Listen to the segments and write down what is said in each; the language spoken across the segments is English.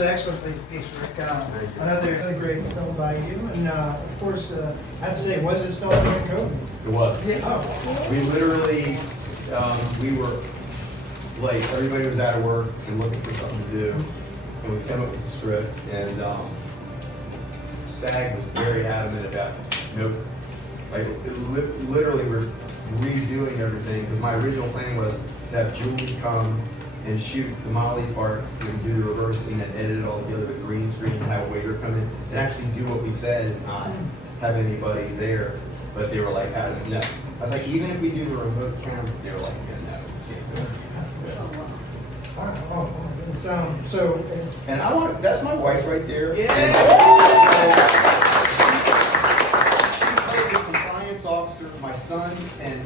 an excellent piece, Rick. Another great film by you. And of course, I have to say, was this film during COVID? It was. Yeah. Oh. We literally, we were late. Everybody was out of work and looking for something to do. And we came up with the script, and SAG was very adamant about, nope. Like, literally, we're redoing everything. Because my original plan was to have Julie come and shoot the Molly part and do the reversing and edit it all together with green screen and have a waiter come in and actually do what we said and not have anybody there. But they were like, adamant, no. I was like, even if we do the remote camera, they were like, yeah, no, we can't do it. So, And I want, that's my wife right there. Yeah. She played the compliance officer, my son, and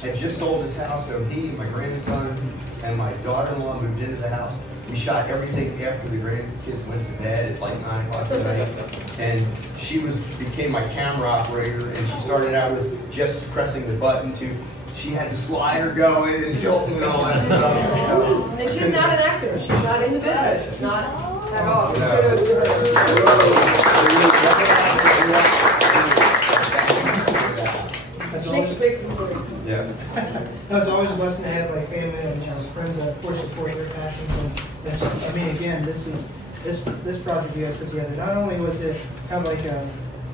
had just sold his house, so he, my grandson, and my daughter-in-law moved into the house. We shot everything after the grandkids went to bed at like 9 o'clock at night. And she became my camera operator, and she started out with just pressing the button to, she had the slider going and tilting and all that stuff. And she's not an actor. She's not in the business. Not at all. Yeah. No, it's always a blessing to have like family and friends that of course support their passions. And that's, I mean, again, this project you guys put together. Not only was it kind of like a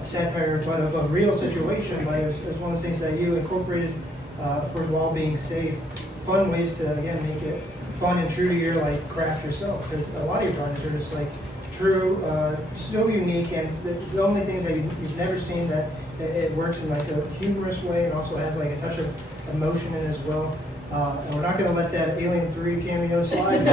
satire, but of a real situation. But it was one of the things that you incorporated for while being safe, fun ways to again make it fun and true to your like craft yourself. Because a lot of your projects are just like true, still unique, and it's the only things that you've never seen that it works in like a humorous way and also has like a touch of emotion in it as well. And we're not going to let that Alien 3 cameo slide.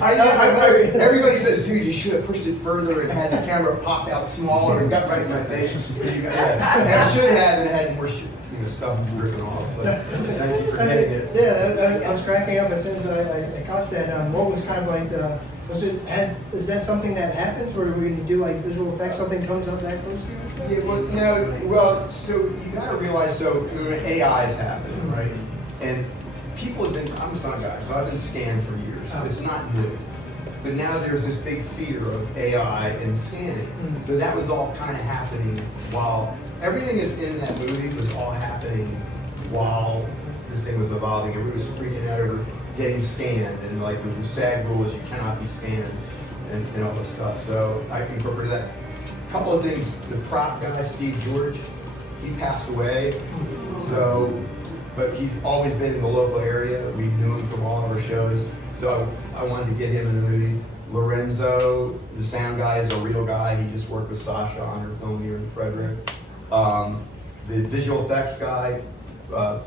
Everybody says, dude, you should have pushed it further and had the camera pop out smaller and got right in my face. And I should have and had more stuff ripping off. But thank you for getting it. Yeah, I was cracking up as soon as I caught that. What was kind of like is that something that happens where when you do like visual effects, something comes up that close to you? Yeah, so you got to realize, so AI is happening, right? And people have been, I'm a stunt guy, so I've been scanned for years. It's not new. But now there's this big fear of AI and scanning. So that was all kind of happening while, everything that's in that movie was all happening while this thing was evolving. Everybody was freaking out over getting scanned, and like the SAG rule is you cannot be scanned and all this stuff. So I incorporated that. A couple of things, the prop guy, Steve George, he passed away. So, but he'd always been in the local area. We knew him from all of our shows. So I wanted to get him in the movie. Lorenzo, the sound guy, is a real guy. He just worked with Sasha on her film here in Frederick. The visual effects guy,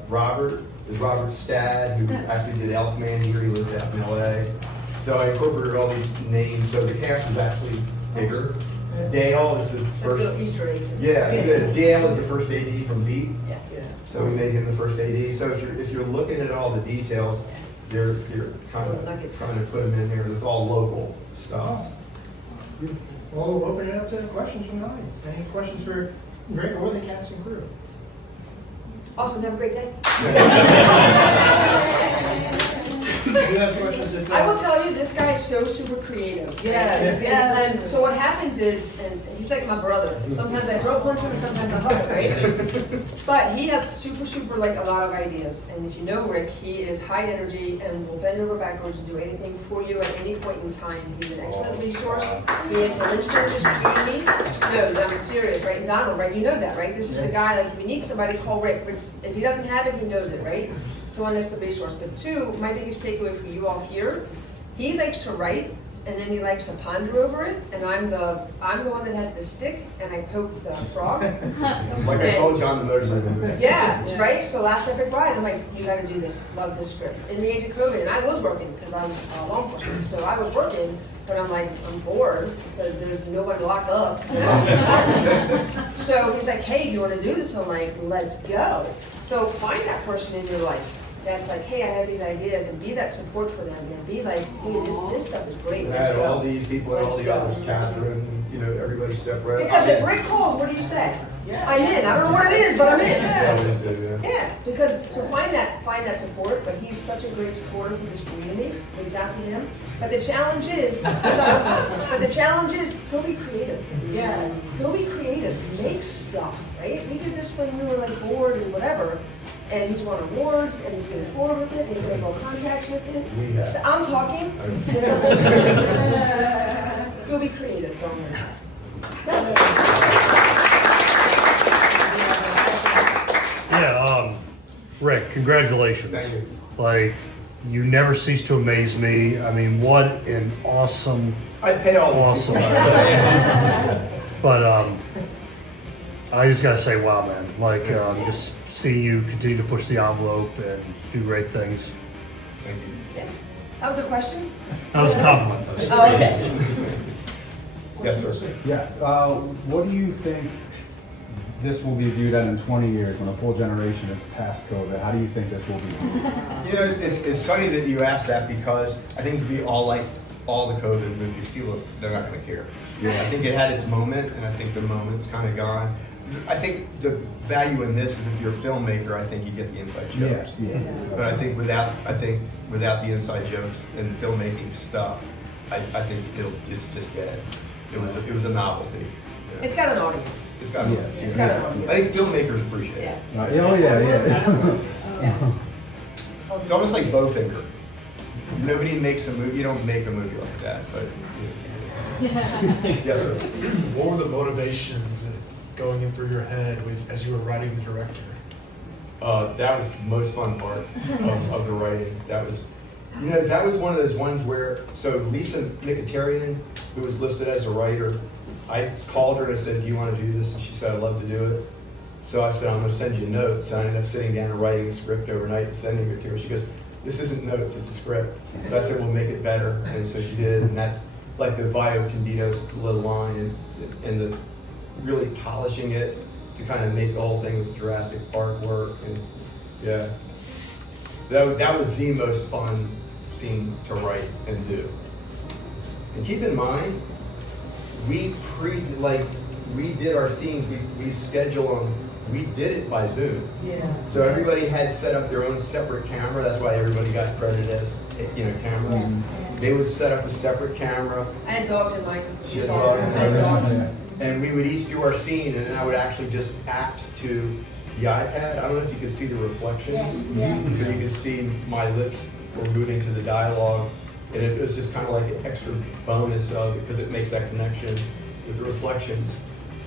Robert, is Robert Stad, who actually did Elfman here. He lives out in LA. So I incorporated all these names. So the cast is actually bigger. Dale is his first. Little Easter eggs. Yeah, Dale is the first AD from Beat. Yeah. So we made him the first AD. So if you're looking at all the details, you're kind of trying to put them in there. It's all local stuff. Beautiful. Well, we'll open it up to questions from the audience. Any questions for Rick or the cast and crew? Awesome. Have a great day. Do you have questions? I will tell you, this guy is so super creative. Yes. And so what happens is, and he's like my brother. Sometimes I throw punch him and sometimes I hug him, right? But he has super like a lot of ideas. And if you know Rick, he is high energy and will bend over backwards and do anything for you at any point in time. He's an excellent resource. He is the linchpin just keeping me. No, I'm serious, right? And Donald, right? You know that, right? This is the guy, like if you need somebody, call Rick. Rick's, if he doesn't have it, he knows it, right? So one, that's the resource. But two, my biggest takeaway for you all here, he likes to write and then he likes to ponder over it, and I'm the one that has the stick and I poke the frog. Like I told you on the motorcycle. Yeah, right? So last epic ride, I'm like, you gotta do this, love this script. In the age of COVID, and I was working because I was law enforcement, so I was working, but I'm like, I'm bored because there's nobody to lock up. So he's like, hey, do you wanna do this? I'm like, let's go. So find that person in your life that's like, hey, I have these ideas, and be that support for them, and be like, hey, this stuff is great. I had all these people and all the others, Catherine, everybody stepped right up. Because if Rick calls, what do you say? I'm in. I don't know what it is, but I'm in. Yeah. Yeah, because to find that support, but he's such a great supporter for this community, reach out to him. But the challenge is, he'll be creative. Yes. He'll be creative, make stuff, right? We did this when we were like bored and whatever, and he's won awards, and he's moving forward with it, and he's gonna go contacts with it. We have. So I'm talking. He'll be creative, so I'm gonna. Yeah, Rick, congratulations. Thank you. Like, you never cease to amaze me. I mean, what an awesome, I pay all awesome. But I just gotta say, wow, man. Like, just seeing you continue to push the envelope and do great things. Thank you. Yeah. That was a question? That was a compliment. Oh, okay. Yes, sir. Yeah, what do you think this will be viewed at in 20 years when a full generation is past COVID? How do you think this will be viewed? You know, it's funny that you asked that because I think it'd be all like all the COVID movies, people, they're not gonna care. Yeah. I think it had its moment, and I think the moment's kind of gone. I think the value in this is if you're a filmmaker, I think you get the inside jokes. Yeah. But I think without the inside jokes and filmmaking stuff, I think it's just dead. It was a novelty. You know. It's got an audience. It's got. Yeah. It's got an audience. I think filmmakers appreciate it. Yeah. Oh, yeah. Yeah. It's almost like Bowfinger. Nobody makes a movie. You don't make a movie like that, but. Yes, sir. What were the motivations going in through your head as you were writing the director? That was the most fun part of the writing. That was one of those ones where, so Lisa Nicotarian, who was listed as a writer, I called her and I said, do you want to do this? And she said, I'd love to do it. So I said, I'm going to send you notes. And I ended up sitting down and writing a script overnight and sending it to her. She goes, this isn't notes, it's a script. So I said, we'll make it better. And so she did, and that's like the Vio Candido's little line and the really polishing it to kind of make the whole thing with Jurassic Park work. And yeah, that was the most fun scene to write and do. And keep in mind, we did our scenes, we schedule them, we did it by Zoom. Yeah. So everybody had set up their own separate camera. That's why everybody got credited as, cameras. Yeah. They would set up a separate camera. I had dogs in mine. She had I dogs. had dogs. And we would each do our scene, and then I would actually just act to the iPad. I don't know if you could see the reflections. Yeah. But you could see my lips were moving to the dialogue. And it was just kind of like an extra bonus of it because it makes that connection with the reflections.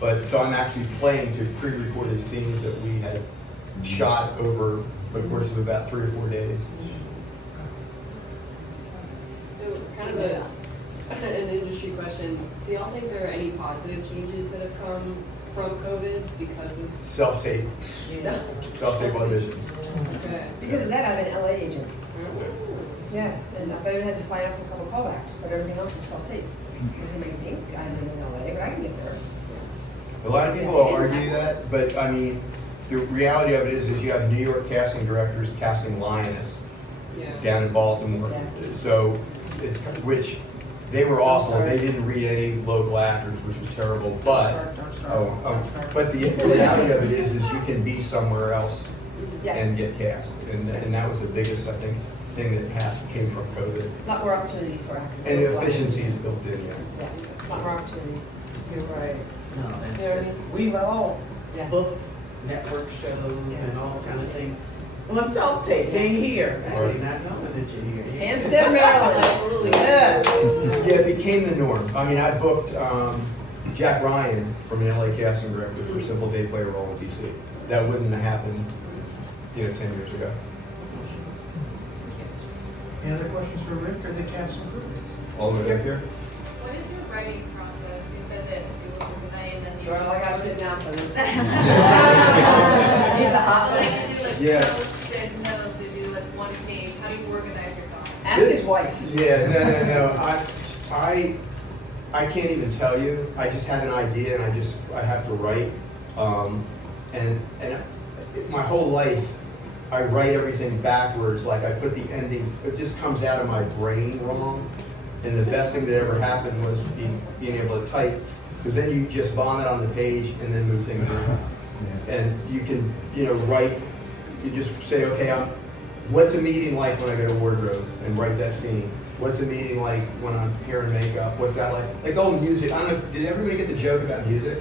But so I'm actually playing to pre-recorded scenes that we had shot over the course of about 3 or 4 days. So kind of an industry question. Do y'all think there are any positive changes that have come from COVID because of Self-tape auditions. okay. Because of that, I'm an LA agent. Yeah, and I've even had to fly out for a couple callbacks, but everything else is self-tape. You can make me think I live in LA, but I can get there. A lot of people will argue that, but I mean, the reality of it is you have New York casting directors casting Lioness Yeah. down in Baltimore. Yeah. So which they were awful. They didn't read any local actors, which was terrible. But but the reality of it is you can be somewhere else Yeah, and get cast, and that was the biggest, I think, thing that came from COVID. a lot more opportunity for actors. And the efficiencies built in, yeah. Yeah, a lot more opportunity. You're right. No, that's You know what I true. mean? We've all Yeah. booked network shows and all kind of things. On self-tape, being here. Right. Not knowing that you're here. Hampstead, Maryland. Yes. Yeah, it became the norm. I mean, I booked Jack Ryan from an LA casting director for a simple day player role in DC. That wouldn't have happened, 10 years ago. Any other questions for Rick or the cast and crew? All the way up here? What is your writing process? You said that it was overnight and then you. Well, I gotta sit down for this. He's the hot Like, one. you do like Yeah. notes, there's notes, you do like one page. How do you organize your thoughts? Ask his wife. Yeah, no. I can't even tell you. I just have an idea and I have to write. And my whole life, I write everything backwards. Like I put the ending, it just comes out of my brain wrong. And the best thing that ever happened was being able to type because then you just vomit on the page and then move things around. And you can, write, you just say, okay, what's a meeting like when I go to wardrobe, and write that scene. What's a meeting like when I'm hair and makeup? What's that like? Like, oh, music. I don't know, did everybody get the joke about music?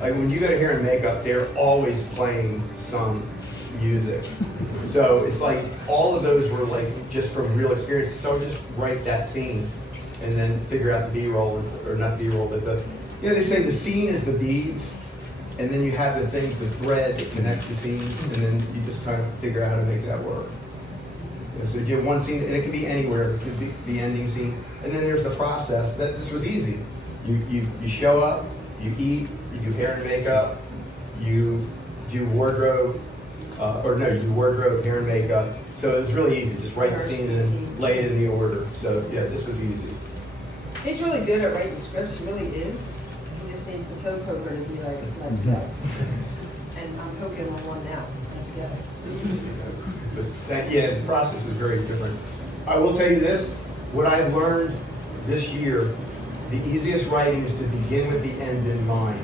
Like, when you go to hair and makeup, they're always playing some music. So it's like, all of those were like just from real experience. So I would just write that scene and then figure out the B-roll, or not B-roll, but they say the scene is the beads, and then you have the things, the thread that connects the scenes, and then you just kind of figure out how to make that work. So you have one scene, and it can be anywhere. It could be the ending scene, and then there's the process. This was easy. You show up, you eat, you do hair and makeup, you do wardrobe, you do wardrobe, hair and makeup. So it's really easy. Just write the scene and then lay it in the order. So yeah, this was easy. He's really good at writing scripts, he really is. He just needs the toe poker to be like, let's go. And I'm poking on one now, let's go. But the process is very different. I will tell you this, what I've learned this year, the easiest writing is to begin with the end in mind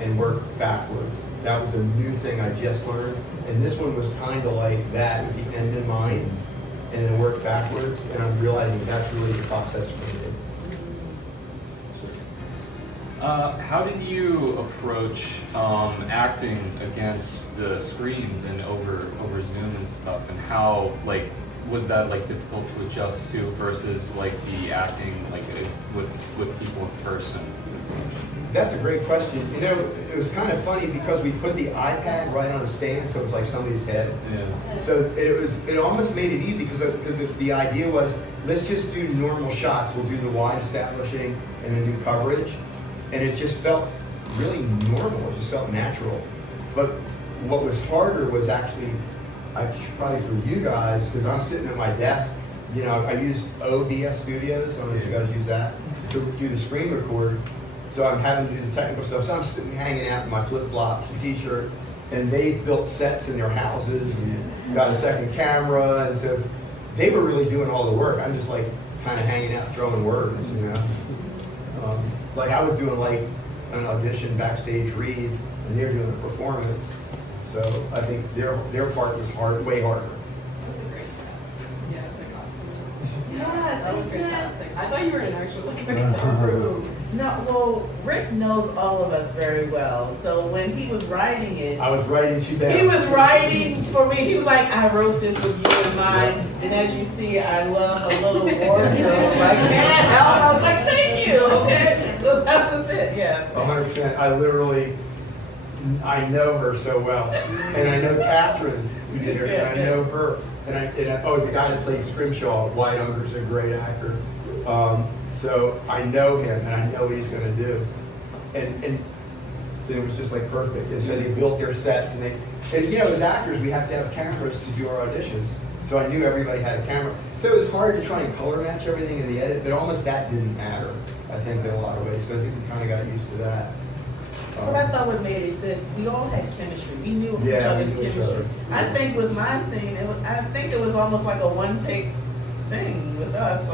and work backwards. That was a new thing I just learned. And this one was kind of like that, with the end in mind, and then work backwards. And I'm realizing that's really the process for me. How did you approach acting against the screens and over Zoom and stuff, and how was that difficult to adjust to versus the acting with people in person? That's a great question. It was kind of funny because we put the iPad right on a stand, so it was like somebody's head. Yeah. So it almost made it easy because the idea was, let's just do normal shots. We'll do the wide establishing and then do coverage. And it just felt really normal. It just felt natural. But what was harder was actually, probably for you guys, because I'm sitting at my desk, I use OBS Studios. I don't know if you guys use that to do the screen record. So I'm having to do the technical stuff. So I'm sitting hanging out in my flip-flops and t-shirt, and they built sets in their houses and got a second camera, and so they were really doing all the work. I'm just kind of hanging out, throwing words, I was doing an audition, backstage read, and they're doing a performance. So I think their part was way harder. That was a great set. Yeah, like awesome. Yes, That was it's good. fantastic. I thought you were in an actual room. No, well, Rick knows all of us very well. So when he was writing it, I was writing you down. he was writing for me. He was like, I wrote this with you in mind. And as you see, I love a little wardrobe. I was like, thank you. Okay, so that was it. Yeah. 100%. I know her so well, and I know Catherine, who did her, and I know her, and the guy that plays Scrimshaw, Wyatt Unger's a great actor. So I know him, and I know what he's going to do, and it was just perfect. And so they built their sets, and as actors, we have to have cameras to do our auditions. So I knew everybody had a camera. So it was hard to try and color match everything in the edit, but almost that didn't matter, I think, in a lot of ways. So I think we kind of got used to that. What I thought what made it that we all had chemistry. We knew each Yeah, we other's knew each chemistry. other. I think with my scene, I think it was almost like a one-take thing with us.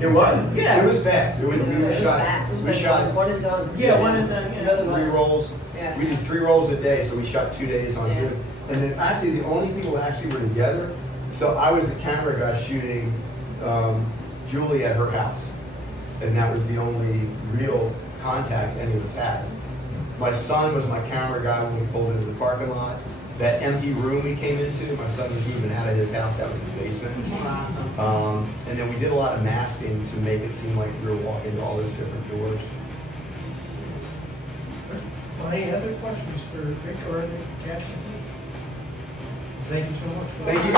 It was. Yeah. It was fast. It was fast, it was one and done. Yeah, one and done. Yeah. 3 rolls. Yeah. We did 3 rolls a day, so we shot 2 days on Yeah. Zoom. And then actually the only people that actually were together, so I was the camera guy shooting Julie at her house. And that was the only real contact any of us had. My son was my camera guy when we pulled into the parking lot. That empty room we came into, my son was moving out of his house, that was his basement. And then we did a lot of masking to make it seem like we were walking to all those different doors. Well, any other questions for Rick or Cassie? Thank you so much. Thank you.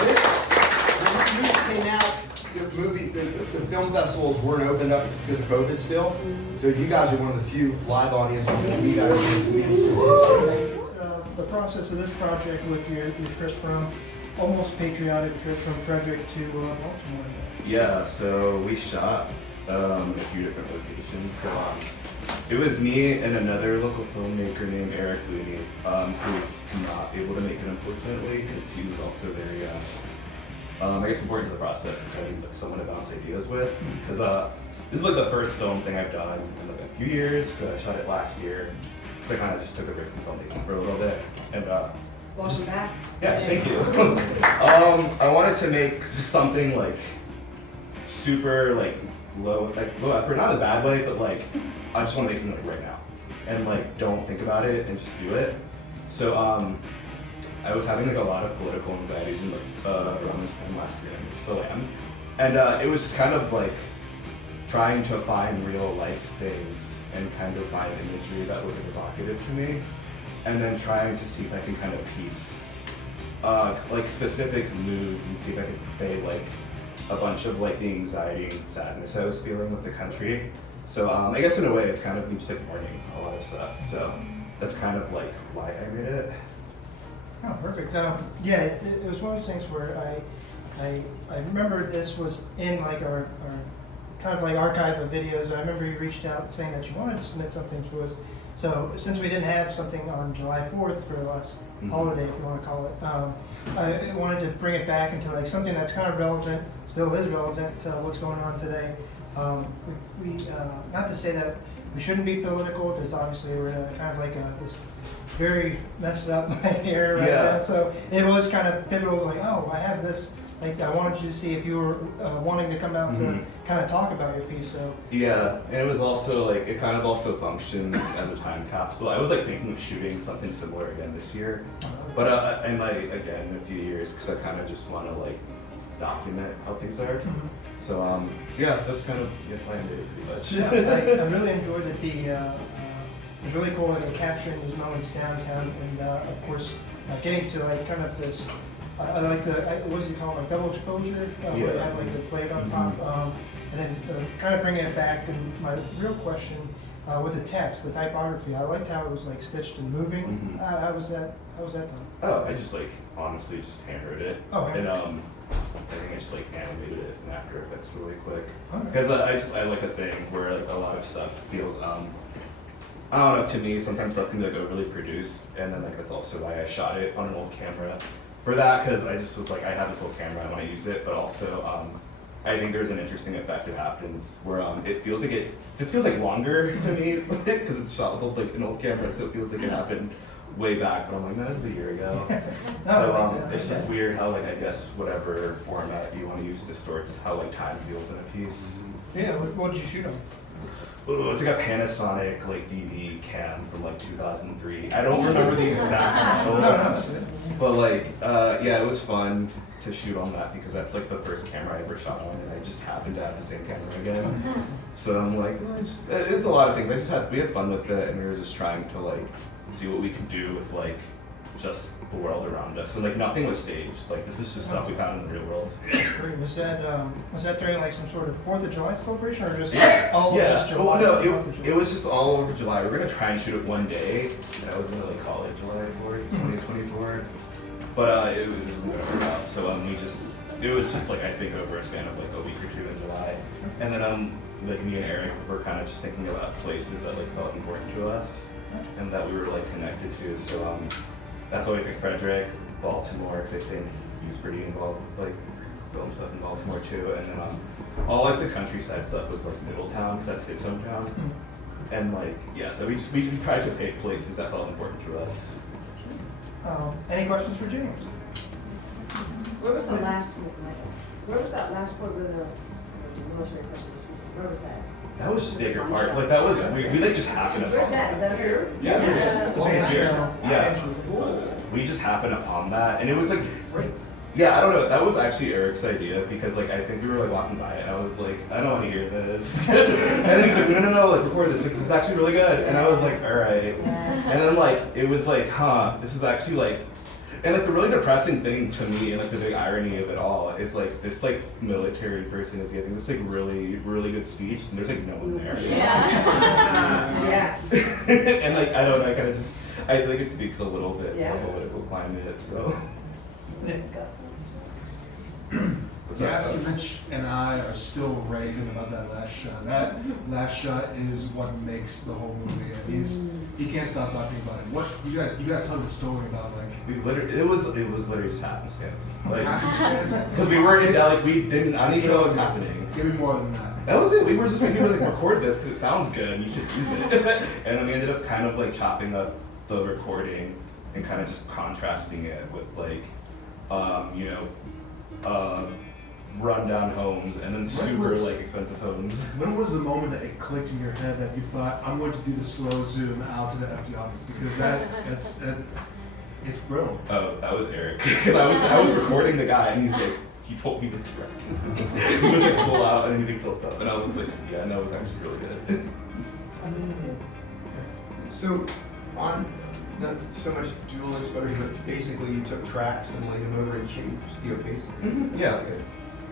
When this movie came out, the film festivals weren't opened up because of COVID still. So you guys are one of the few live audiences that we got to see. The process of this project with your trip from, almost patriotic trip from Frederick to Baltimore. Yeah, so we shot a few different locations. So it was me and another local filmmaker named Eric Looney, who's not able to make it unfortunately because he was also very I guess important to the process is having like someone to bounce ideas with, because this is like the first film thing I've done in like a few years. I shot it last year, so I kind of just took a break from filmmaking for a little bit, and Welcome back. yeah, thank you. I wanted to make just something like super like low effort, not in a bad way, but like I just want to make something like right now, and like don't think about it and just do it. So I was having like a lot of political anxieties in, around this time last year, and still am. And it was just kind of like trying to find real life things and kind of find imagery that was like, evocative to me, and then trying to see if I can kind of piece like specific moods and see if I could convey like a bunch of like the anxiety and sadness I was feeling with the country. So I guess in a way it's kind of me just like mourning a lot of stuff. So that's kind of like why I made it. Oh, perfect. Yeah, it was one of those things where I remember this was in like our kind of like archive of videos. I remember you reached out saying that you wanted to submit something to us. So since we didn't have something on July 4th for the last holiday, if you want to call it, I wanted to bring it back into like something that's kind of relevant, still is relevant to what's going on today. We not to say that we shouldn't be political, because obviously we're in a kind of like this very messed up era right now. So it was kind of pivotal, like, oh, I have this. Like, I wanted you to see if you were wanting to come out to kind of talk about your piece. So yeah, and it was also like it kind of also functions as a time capsule. I was like thinking of shooting something similar again this year, but and like again in a few years, because I kind of just want to like document how things are. So yeah, that's kind of the plan pretty much. Yeah, I really enjoyed it. It was really cool capturing these moments downtown, and of course getting to like kind of this. I like the what do you call it, like double exposure, where you have like the plate on top, and then kind of bringing it back. And my real question with the text, the typography, I liked how it was like stitched and moving. How was that done? Oh, I just like honestly just handwrote it. Oh, and I think I just like animated it in After Effects really quick, Okay. because I like a thing where like a lot of stuff feels I don't know, to me sometimes stuff can be like overly produced, and then like that's also why I shot it on an old camera. For that, because I just was like, I have this old camera, I want to use it, but also I think there's an interesting effect that happens where it feels like this feels like longer to me, because it's shot with like an old camera, so it feels like it happened way back, but I'm like, no, this is a year ago. So it's just weird how like, I guess whatever format you want to use distorts how like time feels in a piece. Yeah, what did you shoot on? Ooh, it's like a Panasonic like DV cam from like 2003. I don't remember the exact model, but like yeah, it was fun to shoot on that because that's like the first camera I ever shot on, and I just happened to have the same camera again. So I'm like, well, it was a lot of things. We had fun with it, and we were just trying to like see what we could do with like just the world around us. So like nothing was staged. Like this is just stuff we found in the real world. Great. Was that during like some sort of 4th of July celebration, or just all of just July? Well, no, it was just all over July. We were gonna try and shoot it one day. I was gonna like call it July 4th, 2024. But it was never work out. So it was just like I think over a span of like a week or two in July. And then like me and Eric were kind of just thinking about places that like felt important to us and that we were like connected to. So that's why we picked Frederick, Baltimore, because I think he was pretty involved with like film stuff in Baltimore too. And then all like the countryside stuff was like Middletown, because that's his hometown. And like yeah, so we tried to pick places that felt important to us. Any questions for James? Where was that last point where the military persons? Where was that? That was Staker Park. Like that was we like just happened upon. Where's that? Is that up here? Yeah. It's a band show. Yeah. We just happened upon that, and it was like. Great. Yeah, I don't know. That was actually Eric's idea because like I think we were like walking by it and I was like, I don't want to hear this. And then he's like, no, like record this. Like, this is actually really good. And I was like, all right. And then like it was like, this is actually like, and like the really depressing thing to me and like the big irony of it all is like this like military person is giving this like really, really good speech and there's like no one there. Yes. And like I don't know, I kind of just I feel like it speaks a little bit to the political climate. So. What's Yes, up? Mitch and I are still raving about that last shot. That last shot is what makes the whole movie, and he can't stop talking about it. What you got to tell the story about, like, We literally, it was literally just happenstance. Like, happenstance? because we weren't in that, like, we didn't, I didn't even know what was happening. Give me more than that. That was it. We were just like, record this because it sounds good and you should use it. And then we ended up kind of like chopping up the recording and kind of just contrasting it with like, rundown homes and then super like expensive homes. When was the moment that it clicked in your head that you thought, I'm going to do the slow zoom out to the empty audience? Because it's brilliant. Oh, that was Eric. Because I was recording the guy and he's like, he was direct. He was like pull out and he's like built up and I was like, yeah, and that was actually really good. So, on not so much dual exposure, but basically you took tracks and laid them over in tubes, basically. Yeah.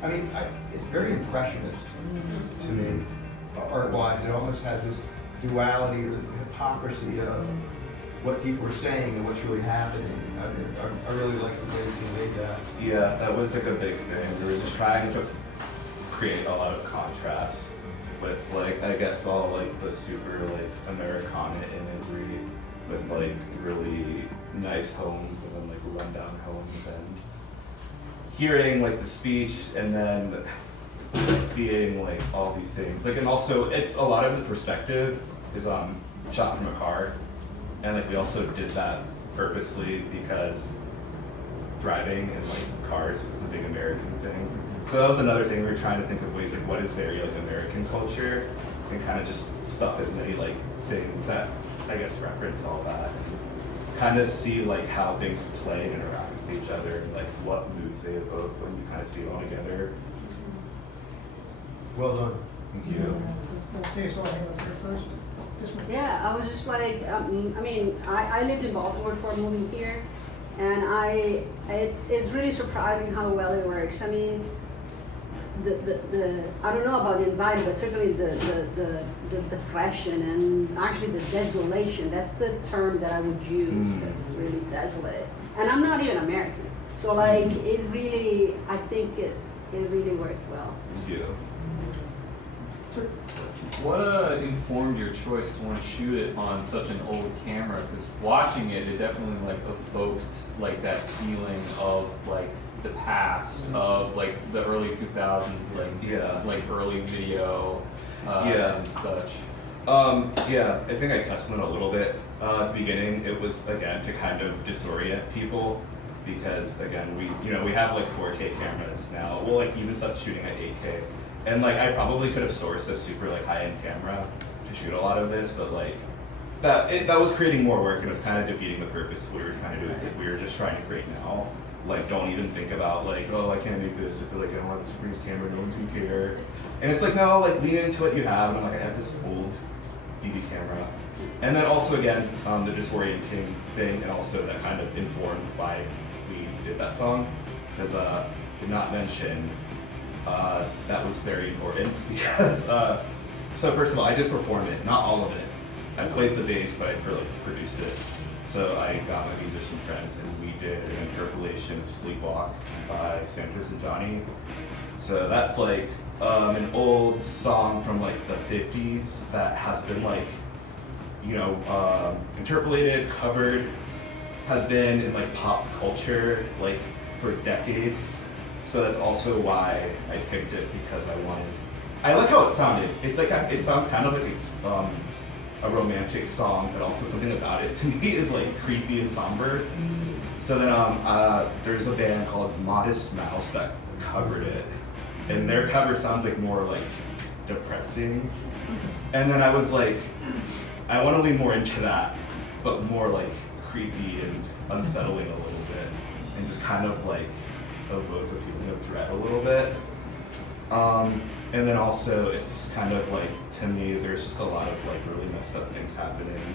I mean, it's very impressionist to me, art-wise. It almost has this duality or hypocrisy of what people are saying and what's really happening. I really like the way you made that. Yeah, that was like a big thing. We were just trying to create a lot of contrast with like, I guess all like the super like Americana imagery with like really nice homes and then like rundown homes and hearing like the speech and then seeing like all these things. Like, and also it's a lot of the perspective is shot from a car. And like we also did that purposely because driving and like cars is a big American thing. So that was another thing we were trying to think of ways like what is very like American culture and kind of just stuff as many like things that I guess reference all that. Kind of see like how things play and interact with each other and like what moods they evoke when you kind of see them all together. Well done. Thank you. Okay, so I have a first. This one. Yeah, I was just like, I lived in Baltimore before moving here, and it's really surprising how well it works. I mean, the I don't know about the anxiety, but certainly the depression and actually the desolation. That's the term that I would use. That's really desolate. And I'm not even American, so like it really, I think it really worked well. Thank you. What informed your choice to want to shoot it on such an old camera? Because watching it, it definitely like evoked like that feeling of like the past of like the early 2000s, like early video and such. Yeah, I think I touched on it a little bit at the beginning. It was again to kind of disorient people because again we have like 4K cameras now. We'll like even start shooting at 8K. And like I probably could have sourced a super like high-end camera to shoot a lot of this, but like that was creating more work and it was kind of defeating the purpose of what we were trying to do. It's like we were just trying to create now. Like don't even think about like, oh, I can't make this. I feel like I don't have a super camera, no one's gonna care. And it's like no, like lean into what you have. And I'm like I have this old DV camera. And then also again, the disorienting thing and also that kind of informed why we did that song. Because did not mention that was very important because, so first of all, I did perform it, not all of it. I played the bass, but I produced it. So I got my musician friends and we did an interpolation of Sleepwalk by Santos and Johnny. So that's like an old song from like the 50s that has been like, interpolated, covered, has been in like pop culture like for decades. So that's also why I picked it because I like how it sounded. It's like it sounds kind of like a romantic song, but also something about it to me is like creepy and somber. So then there's a band called Modest Mouse that covered it, and their cover sounds like more like depressing. And then I was like, I want to lean more into that, but more like creepy and unsettling a little bit, and just kind of like evoke a feeling of dread a little bit. And then also it's just kind of like, to me, there's just a lot of like really messed up things happening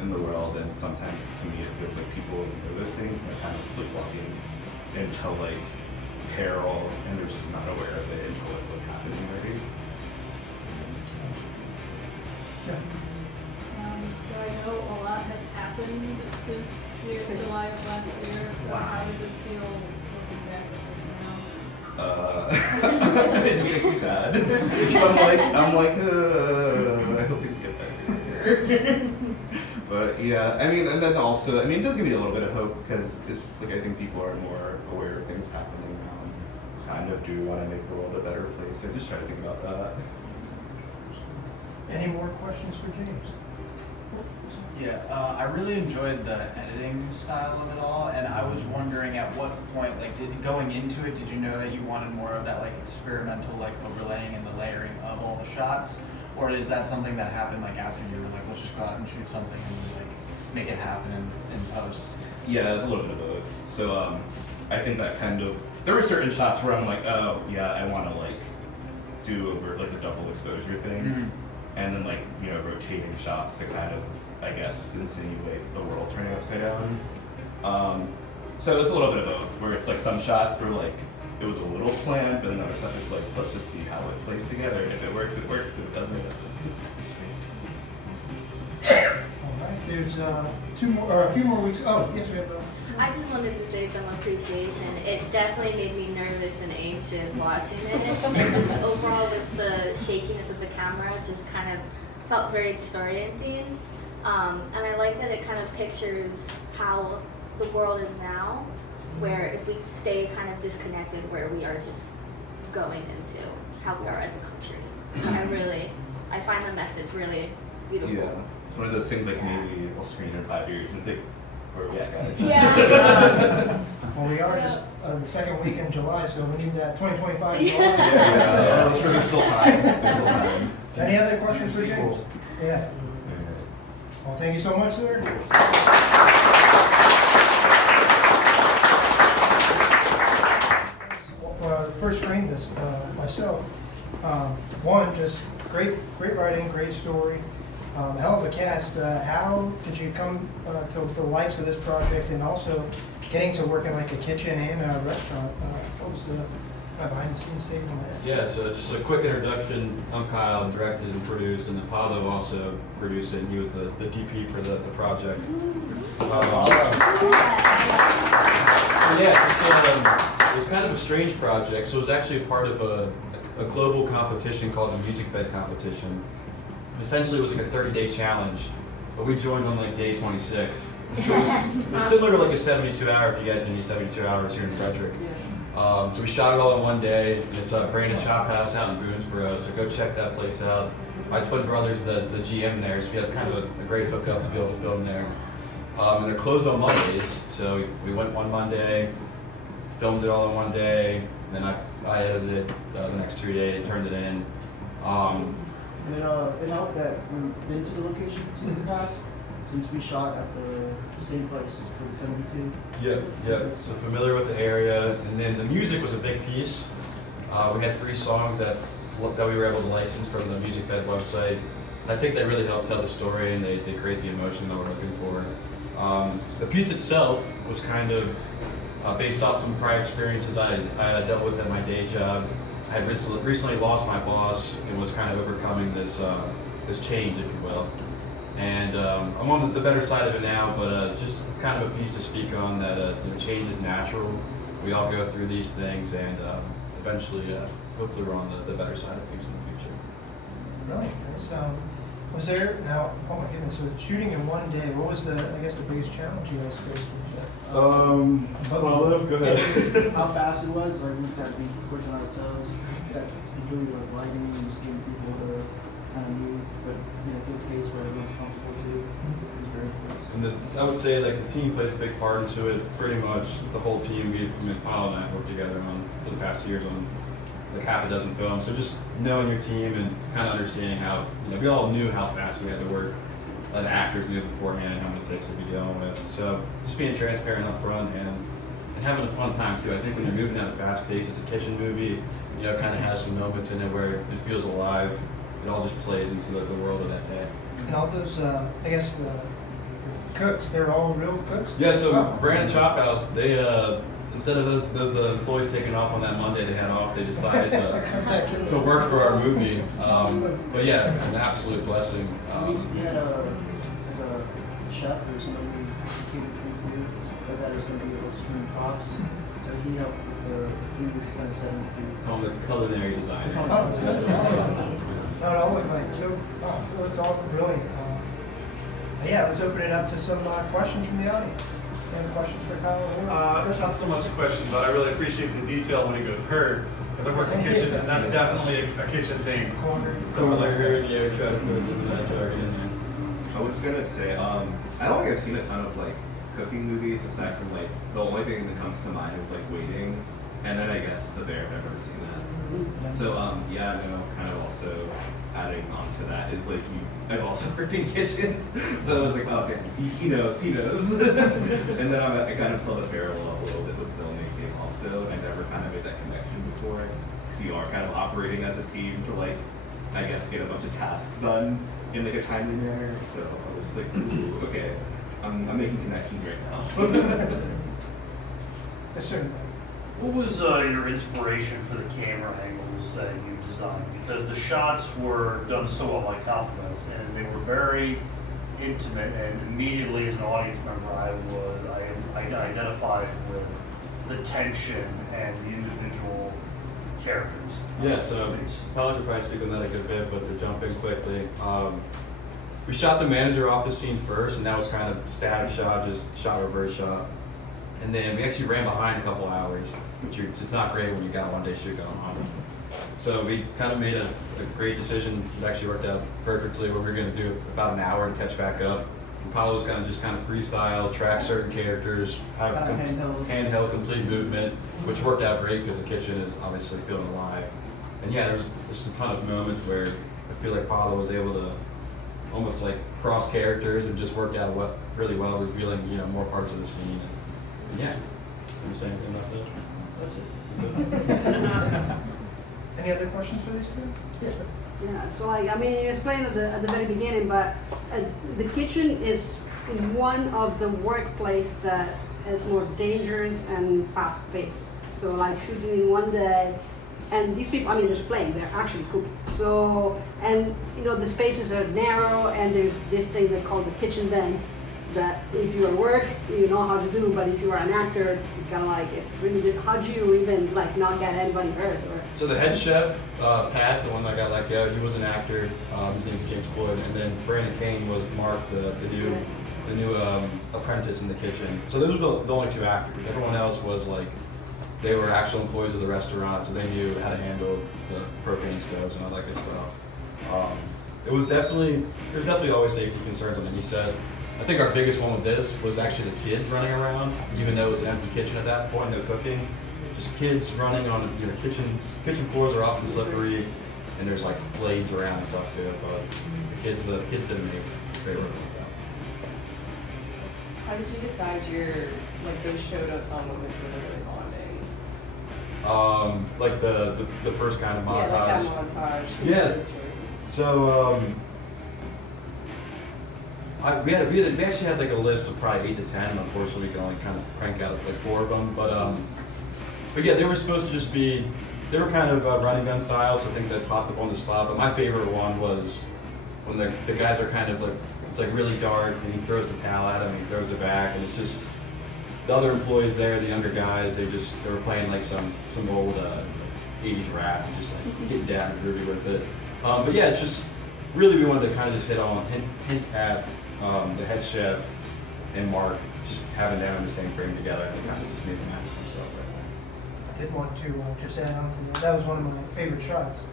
in the world, and sometimes to me it feels like people know those things and they're kind of sleepwalking into like peril and they're just not aware of it until it's like happening already. So I know a lot has happened since July of last year. So how does it feel looking back at this now? bad. So I'm like, I hope things get better. But yeah, I mean, and then also, I mean, it does give me a little bit of hope because it's just like I think people are more aware of things happening now and kind of do want to make the world a better place. I just try to think about that. Any more questions for James? Yeah, I really enjoyed the editing style of it all, and I was wondering at what point, like, going into it, did you know that you wanted more of that, like, experimental, like, overlaying and the layering of all the shots, or is that something that happened, like, after you were like, let's just go out and shoot something and, like, make it happen in post? Yeah, it's a little bit of both. So I think that kind of, there were certain shots where I'm like, oh yeah, I want to like do over like a double exposure thing, and then like, you know, rotating shots to kind of, I guess, insinuate the world turning upside down. So it's a little bit of both, where it's like some shots were like, it was a little planned, but then other stuff is like, let's just see how it plays together. If it works, it works. If it doesn't, it doesn't. All right, there's a few more weeks. Oh, yes, we have. I just wanted to say some appreciation. It definitely made me nervous and anxious watching it. And just overall with the shakiness of the camera, just kind of felt very disorienting. And I like that it kind of pictures how the world is now, where if we stay kind of disconnected, where we are just going into how we are as a country. So I find the message really beautiful. Yeah, it's one of those things like maybe I'll screen in 5 years and it's like, where are we at, guys? Yeah. Well, we are just the second week in July, so we need that 2025 July. Yeah, sure, there's still time. There's still time. Any other questions for James? Yeah. Well, thank you so much, sir. First screened this myself. One, just great writing, great story. Hell of a cast. How did you come to the likes of this project, and also getting to work in like a kitchen and a restaurant? What was the behind the scenes statement on that? Yeah, so just a quick introduction. I'm Kyle, directed and produced, and Apollo also produced it, and he was the DP for the project. Yeah, it was kind of a strange project. So it was actually a part of a global competition called the Music Bed Competition. Essentially, it was like a 30-day challenge, but we joined on like day 26. It was similar to like a 72-hour, if you guys do any 72 hours here in Frederick. So we shot it all in one day. It's Brandon Chop House out in Boonesboro, so go check that place out. My twin brother's the GM there, so we had kind of a great hookup to be able to film there. And they're closed on Mondays, so we went one Monday, filmed it all in one day, and then I edited it the next 2 days, turned it in. It helped that we've been to the locations in the past, since we shot at the same place for the 72. Yeah. So familiar with the area, and then the music was a big piece. We had 3 songs that we were able to license from the Music Bed website. I think that really helped tell the story, and they create the emotion that we're looking for. The piece itself was kind of based off some prior experiences I dealt with at my day job. I had recently lost my boss and was kind of overcoming this change, if you will. And I'm on the better side of it now, but it's kind of a piece to speak on that change is natural. We all go through these things, and eventually, hopefully, we're on the better side of things in the future. Really? That's, was there now? Oh my goodness! So shooting in one day. What was the biggest challenge you guys faced with that? Well, go ahead. How fast it was, or we just had to be quick on our toes. That included like lighting and just getting people to kind of move, but get a pace where everyone's comfortable too. It was very close. And I would say like the team plays a big part into it. Pretty much the whole team. Paolo and I worked together for the past years on like half a dozen films. So just knowing your team and kind of understanding how we all knew how fast we had to work. The actors knew beforehand how many takes they'd be dealing with. So just being transparent up front and having a fun time too. I think when you're moving at a fast pace, it's a kitchen movie. Kind of has some moments in it where it feels alive. It all just plays into the world of that day. And all those, the cooks, they're all real cooks? Yeah, so Brandon Chop House, they, instead of those employees taking off on that Monday they had off, they decided to work for our movie. But yeah, an absolute blessing. We had a chef or somebody who came to do that is going to be able to screen props. So he helped with the food, kind of setting the food. Call the culinary designer. Oh, That's what I'm No, like, so, well, it's all brilliant. Yeah, let's open it up to some questions from the audience. Any questions for Kyle? There's not so much a question, but I really appreciate the detail when he goes hurt, because I work in kitchens, and that's definitely a kitchen thing. So I like that. Yeah, try to put some of that jargon in. I was gonna say, I don't think I've seen a ton of like cooking movies aside from like the only thing that comes to mind is like Waiting, and then I guess The Bear. I've never seen that. So yeah, no, kind of also adding on to that is like I've also worked in kitchens, so I was like, oh, okay, he knows. And then I kind of saw the parallel a little bit with filmmaking also, and I never kind of made that connection before, because you are kind of operating as a team to like, I guess, get a bunch of tasks done in like a timely manner. So I was like, ooh, okay, I'm making connections right now. Yes, sir. What was your inspiration for the camera angles that you designed? Because the shots were done so well by compliments, and they were very intimate. And immediately, as an audience member, I identified with the tension and the individual characters. Yeah, so College will probably speak on that a good bit, but to jump in quickly, we shot the manager office scene first, and that was kind of static shot, just shot reverse shot. And then we actually ran behind a couple hours, which it's not great when you got a one-day shoot going on. So we kind of made a great decision. It actually worked out perfectly. What we were going to do about an hour to catch back up. And Paulo was kind of just freestyle, track certain characters, have handheld complete movement, which worked out great because the kitchen is obviously feeling alive. And yeah, there's a ton of moments where I feel like Paulo was able to almost like cross characters and just worked out really well, revealing more parts of the scene. And yeah, I'm saying anything about that. That's it. Any other questions for these two? Yeah. Yeah, so like, I mean, you explained at the very beginning, but the kitchen is one of the workplace that is more dangerous and fast-paced. So like shooting in one day, and these people, I mean, there's flame, they're actually cooking. So, and the spaces are narrow, and there's this thing they call the kitchen dance, that if you're at work, you know how to do, but if you are an actor, you kind of like, it's really just, how do you even like not get anybody hurt? Or, so the head chef, Pat, the one that got let go, he was an actor. His name's James Floyd, and then Brandon Kane was Mark, the new apprentice in the kitchen. So those were the only two actors. Everyone else was like, they were actual employees of the restaurant, so they knew how to handle the propane stoves and all that good stuff. There's definitely always safety concerns on any set. I think our biggest one with this was actually the kids running around, even though it was an empty kitchen at that point, no cooking. Just kids running on, kitchen floors are often slippery, and there's like blades around and stuff too. But the kids did amazing. They were like that. How did you decide those show don't tell moments were really bonding? Like the first kind of montage. Yeah, like that montage. Yes. So we actually had like a list of probably 8 to 10. And unfortunately, we could only kind of crank out like 4 of them. But yeah, they were supposed to just be. They were kind of running gun style, so things that popped up on the spot. But my favorite one was when the guys are kind of like, it's like really dark, and he throws the towel at him, and he throws it back, and it's just the other employees there, the younger guys, they were playing like some old 80s rap, and just like getting down and groovy with it. But yeah, it's just really we wanted to kind of just hint at the head chef and Mark just having them in the same frame together, and they kind of just made them happy themselves. I did want to just add on to that. That was one of my favorite shots,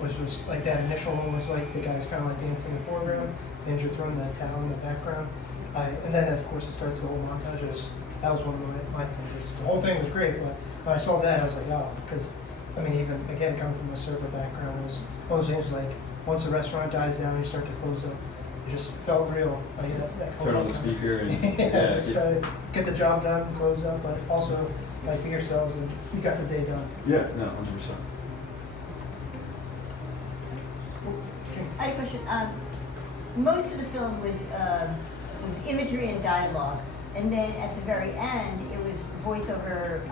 which was like that initial one was like the guys kind of like dancing in the foreground, the Andrew throwing that towel in the background, and then of course it starts the whole montage. That was one of my favorites. The whole thing was great, but when I saw that I was like, oh, because I mean, even again coming from a server background, it was one of those things like once the restaurant dies down, you start to close up. It just felt real. Like that turn on the speaker and just try to get the job done, close up, but also like be yourselves and you got the day done. Yeah, no, 100%. I have a question. Most of the film was imagery and dialogue, and then at the very end, it was voiceover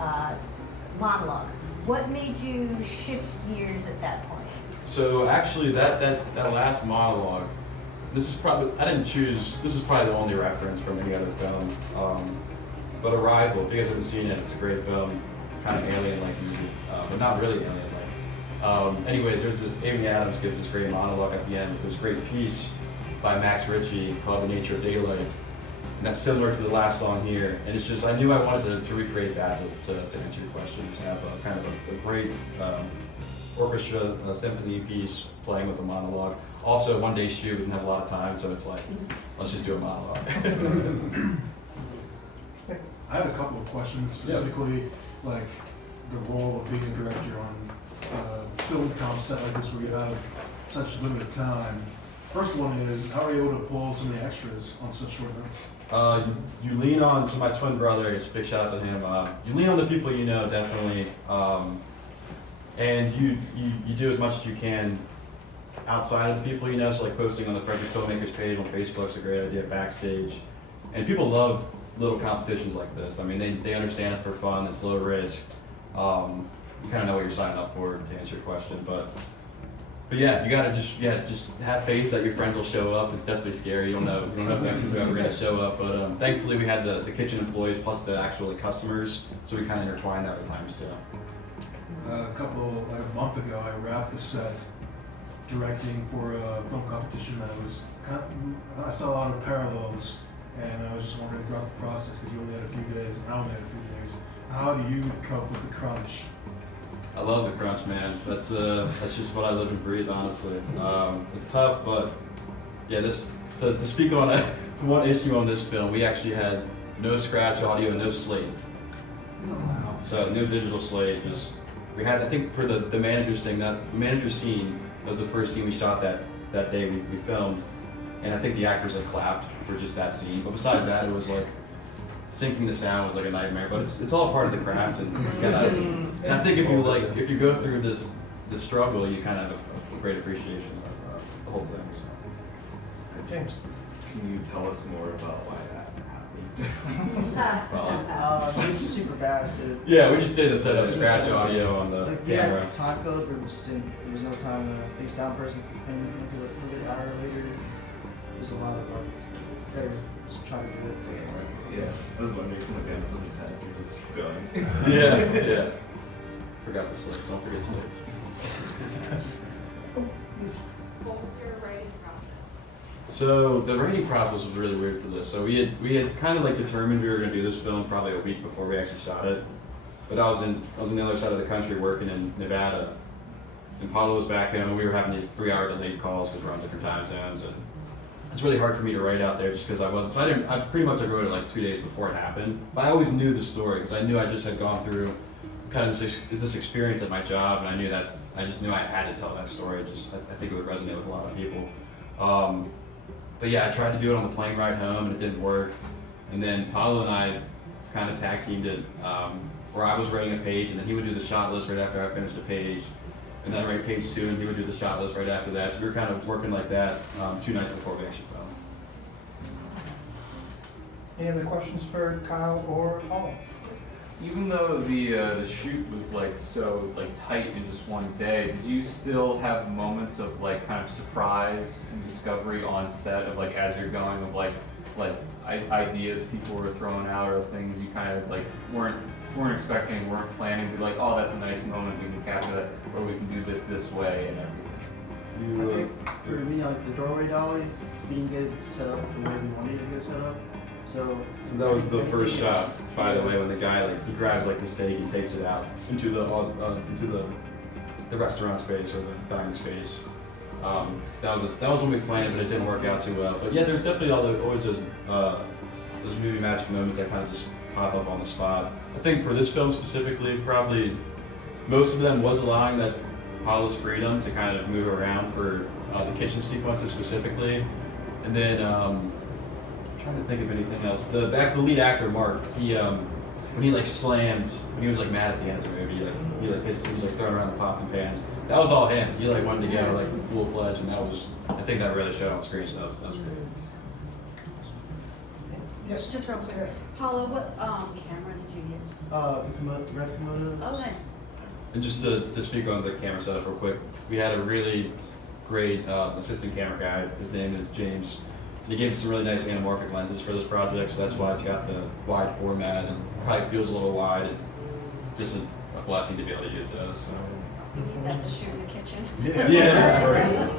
monologue. What made you shift gears at that point? So actually, that last monologue, this is probably I didn't choose. This is probably the only reference from any other film. But Arrival, if you guys haven't seen it, it's a great film, kind of alien-like movie, but not really alien-like. Anyways, there's this, Amy Adams gives this great monologue at the end with this great piece by Max Ritchie called The Nature of Daylight. And that's similar to the last song here. And it's just, I knew I wanted to recreate that to answer your question, to have a kind of a great orchestra symphony piece playing with a monologue. Also, one day shoot, we didn't have a lot of time, so it's like, let's just do a monologue. I have a couple of questions, specifically like the role of being a director on a film comp set like this where you have such limited time. First one is, how are you able to pull so many extras on such short notice? You lean on, so my twin brother, big shout out to him, you lean on the people you know, definitely, and you do as much as you can outside of the people you know, so like posting on the Frederick Filmmakers page on Facebook is a great idea, backstage, and people love little competitions like this. I mean, they understand it's for fun, it's low risk, you kind of know what you're signing up for, to answer your question, but yeah, you gotta just have faith that your friends will show up. It's definitely scary. You don't know if extras are ever gonna show up, but thankfully we had the kitchen employees plus the actual customers, so we kind of intertwined that with times too. Like a month ago, I wrapped the set directing for a film competition that was I saw a lot of parallels, and I was just wondering throughout the process, because you only had a few days, and I only had a few days, how do you cope with the crunch? I love the crunch, man. That's just what I live and breathe, honestly. It's tough, but yeah, to speak on to one issue on this film, we actually had no scratch audio, no slate. So no digital slate. We had, I think, for the manager's thing, the manager scene was the first scene we shot that day we filmed, and I think the actors like clapped for just that scene. But besides that, it was like syncing the sound was like a nightmare. But it's all part of the craft, and I think if you go through this struggle, you kind of have a great appreciation of the whole thing. So. James, can you tell us more about why that happened? It was super fast. Yeah, we just did a set up scratch audio on the like, camera. We had time code, but there was no time. I think sound person came in like a little bit hour later. It was a lot of guys just trying to do it. Yeah, I was wondering if someone got something past you, just going. Yeah. Forgot the slates. Don't forget slates. What was your writing process? So the writing process was really weird for this. So we had kind of like determined we were going to do this film probably a week before we actually shot it. But I was on the other side of the country working in Nevada, and Paulo was back home. We were having these 3-hour delayed calls because we're on different time zones, and it's really hard for me to write out there just because I wasn't. So I pretty much wrote it like 2 days before it happened. But I always knew the story because I knew I just had gone through kind of this experience at my job, and I just knew I had to tell that story. I think it would resonate with a lot of people. But yeah, I tried to do it on the plane ride home, and it didn't work. And then Paulo and I kind of tag teamed it, where I was writing a page, and then he would do the shot list right after I finished the page. And then I'd write page 2, and he would do the shot list right after that. So we were kind of working like that 2 nights before we actually filmed. any other questions for Kyle or Paul? Even though the shoot was like so like tight in just one day, did you still have moments of like kind of surprise and discovery on set of like as you're going of like ideas people were throwing out or things you kind of like weren't expecting, weren't planning, be like, oh, that's a nice moment, we can capture that, or we can do this way and everything. I think for me, like the doorway dolly, we didn't get it set up the way we wanted it to get set up. So that was the first shot, by the way, when the guy he grabs like the steak and takes it out into the restaurant space or the dining space. That was when we planned, but it didn't work out too well. But yeah, there's definitely always those movie magic moments that kind of just pop up on the spot. I think for this film specifically, probably most of them was allowing that Paulo's freedom to kind of move around for the kitchen sequences specifically, and then. I'm trying to think of anything else. The lead actor, Mark, when he like slammed, when he was like mad at the end of the movie, he was like throwing around the pots and pans. That was all him. He like wanted to go like full fledged, and I think that really showed on screen. So that was great. Yes. Just real quick, Paulo, what camera did you use? The red Komodo. Oh, nice. And just to speak on the camera setup real quick, we had a really great assistant camera guy. His name is James. And he gave us some really nice anamorphic lenses for this project, so that's why it's got the wide format and probably feels a little wide. And just a blessing to be able to use those. So. You got to shoot in the kitchen. Yeah. Right.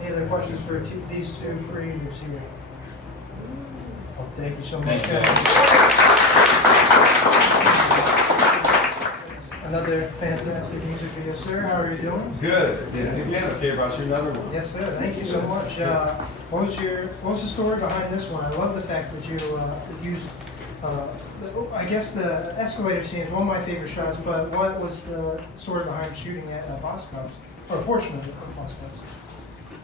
Any other questions for these two creators here? Oh, thank you so much. Another fantastic music video, sir. How are you doing? Good. Yeah, again, okay about you another one. Yes, sir. Thank you so much. What was the story behind this one? I love the fact that you used, I guess the escalator scene is one of my favorite shots. But what was the story behind shooting at Boscov's, or a portion of it at Boscov's?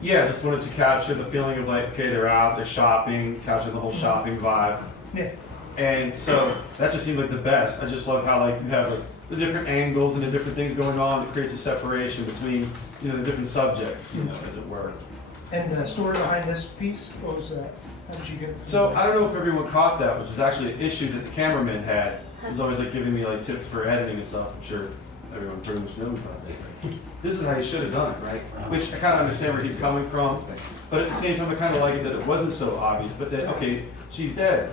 Yeah, just wanted to capture the feeling of like, okay, they're out, they're shopping, capture the whole shopping vibe. Yeah. And so that just seemed like the best. I just love how like you have like the different angles and the different things going on. It creates a separation between, you know, the different subjects, you know, as it were. And the story behind this piece, what was that? How did you get? So I don't know if everyone caught that, which was actually an issue that the cameraman had. He was always like giving me like tips for editing and stuff. I'm sure everyone pretty much knows about that. This is how you should have done it, right? Which I kind of understand where he's coming from, but at the same time I kind of like it that it wasn't so obvious, but that, okay, she's dead.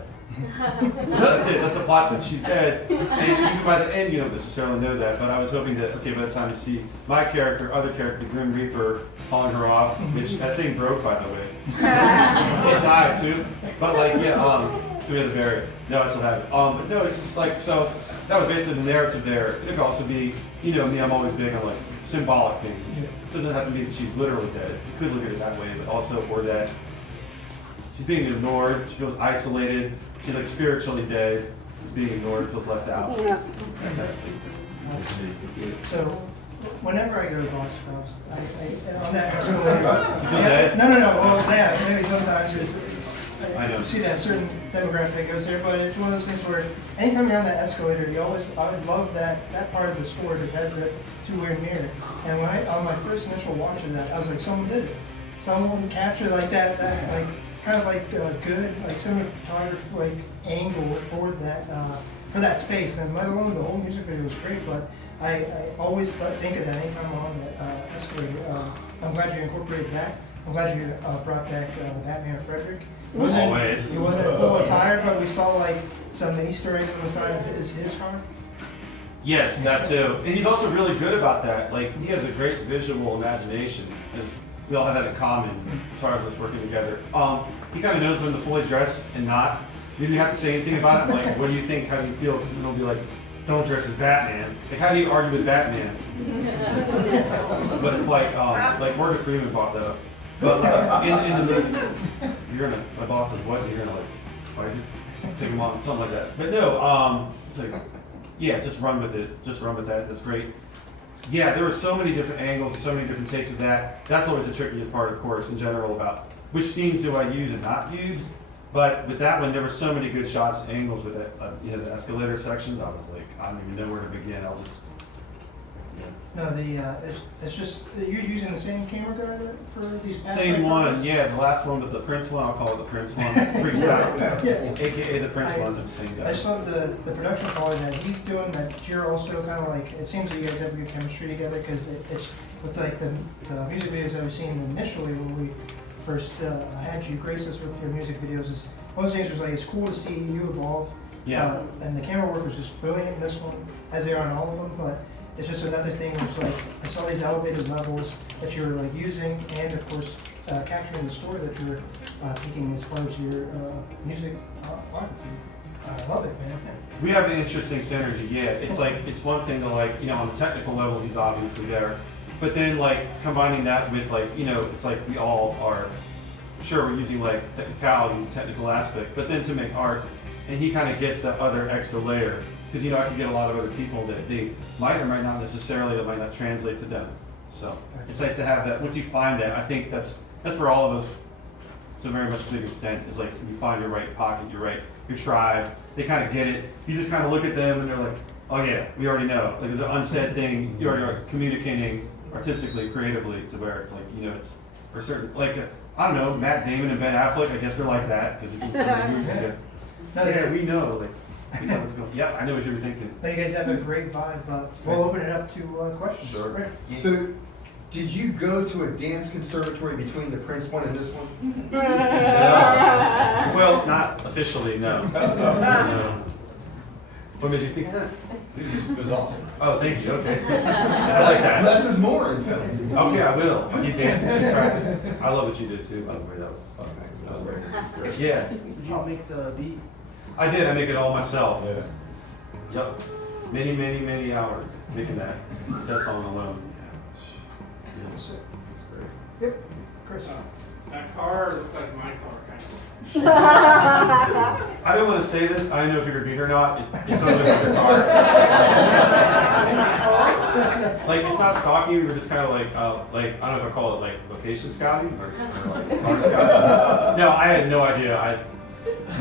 That's it, that's the plot twist, she's dead. And even by the end you don't necessarily know that, but I was hoping that, okay, by the time you see my character, other character, the Grim Reaper, calling her off, which that thing broke, by the way. It died too, but like, yeah, so we had to bury it. No, I still have it. But no, it's just like, so that was basically the narrative there. It could also be, you know me, I'm always big on like symbolic things. So it doesn't have to be that she's literally dead. You could look at it that way, but also, or that she's being ignored, she feels isolated, she's like spiritually dead, she's being ignored, feels left out. Yeah. So, whenever I go to Boscov's, on that sort of like, no, well, yeah, maybe sometimes I see that certain demographic that goes there, but it's one of those things where anytime you're on that escalator, I would love that part of the score because it has the two-way mirror. And when on my first initial watch of that, I was like, someone did it. Someone captured like that like kind of like good like cinematography like angle for that space, and let alone the whole music video was great. But I always think of that anytime I'm on that escalator. I'm glad you incorporated that. I'm glad you brought back Batman Frederick. He wasn't full attire, but we saw like some Easter eggs on the side of his car. Yes, that too. And he's also really good about that. Like, he has a great visual imagination. As we all have that in common as far as us working together. He kind of knows when to fully dress and not. You didn't have to say anything about it. Like, what do you think? How do you feel? Because it'll be like, don't dress as Batman. Like, how do you argue with Batman? But it's like Morgan Freeman brought that up. But like, in the movie, my boss says, what? You're gonna like fight him? Take him on, something like that. But no, it's like, yeah, just run with it. Just run with that. That's great. Yeah, there were so many different angles and so many different takes of that. That's always the trickiest part, of course, in general, about which scenes do I use and not use. But with that one, there were so many good shots and angles with it. The escalator sections, I was like, I don't even know where to begin. I'll just. No, it's just you're using the same camera guy for these past same one, projects? yeah. The last one with the Prince one, I'll call it the Prince one. Freaks out. Yeah. AKA the Prince one, the same guy. I saw the production quality that he's doing. That you're also kind of like. It seems that you guys have good chemistry together because it's with like the music videos that we've seen initially when we first had you grace us with your music videos. Is one of those things was like it's cool to see you evolve. Yeah. And the camera work was just brilliant in this one, as they are on all of them, but. It's just another thing was like, I saw these elevated levels that you were like using and of course capturing the story that you were thinking as far as your music photography. I love it, man. We have an interesting synergy, yeah. It's like, it's one thing to like, you know, on the technical level, he's obviously there. But then like combining that with like, you know, it's like we all are, sure we're using like technicalities and technical aspect, but then to make art, and he kind of gets that other extra layer. Because, you know, I can get a lot of other people that they might or might not necessarily, that might not translate to them. So it's nice to have that. Once you find that, I think that's for all of us to a very much big extent. It's like you find your right pocket, your tribe. They kind of get it. You just kind of look at them and they're like, oh yeah, we already know. Like there's an unsaid thing. You already are communicating artistically, creatively to where it's like, you know, it's for certain, like, I don't know, Matt Damon and Ben Affleck, I guess they're like that. Because yeah, we know. Like, you know what's going on. Yeah, I know what you were thinking. Now you guys have a great vibe, but we'll open it up to questions. Sure. So, Did you go to a dance conservatory between the Prince one and this one? No. Well, not officially, no. No. What made you think that? It was awesome. Oh, thank you. Okay. I like that. Less is more in film. Okay, I will. I'll keep dancing and practicing. I love what you did too, by the way. That was great. Yeah. Did you make the beat? I did. I make it all myself. Yeah. Yep. Many hours making that song alone. Yeah. That's great. Yep, Chris. That car looked like my car, kind of. I didn't want to say this. I didn't know if you were beat or not. It totally was your car. Like, it's not stalking. We were just kind of like I don't know if I call it like location scouting or like car scouting. No, I had no idea.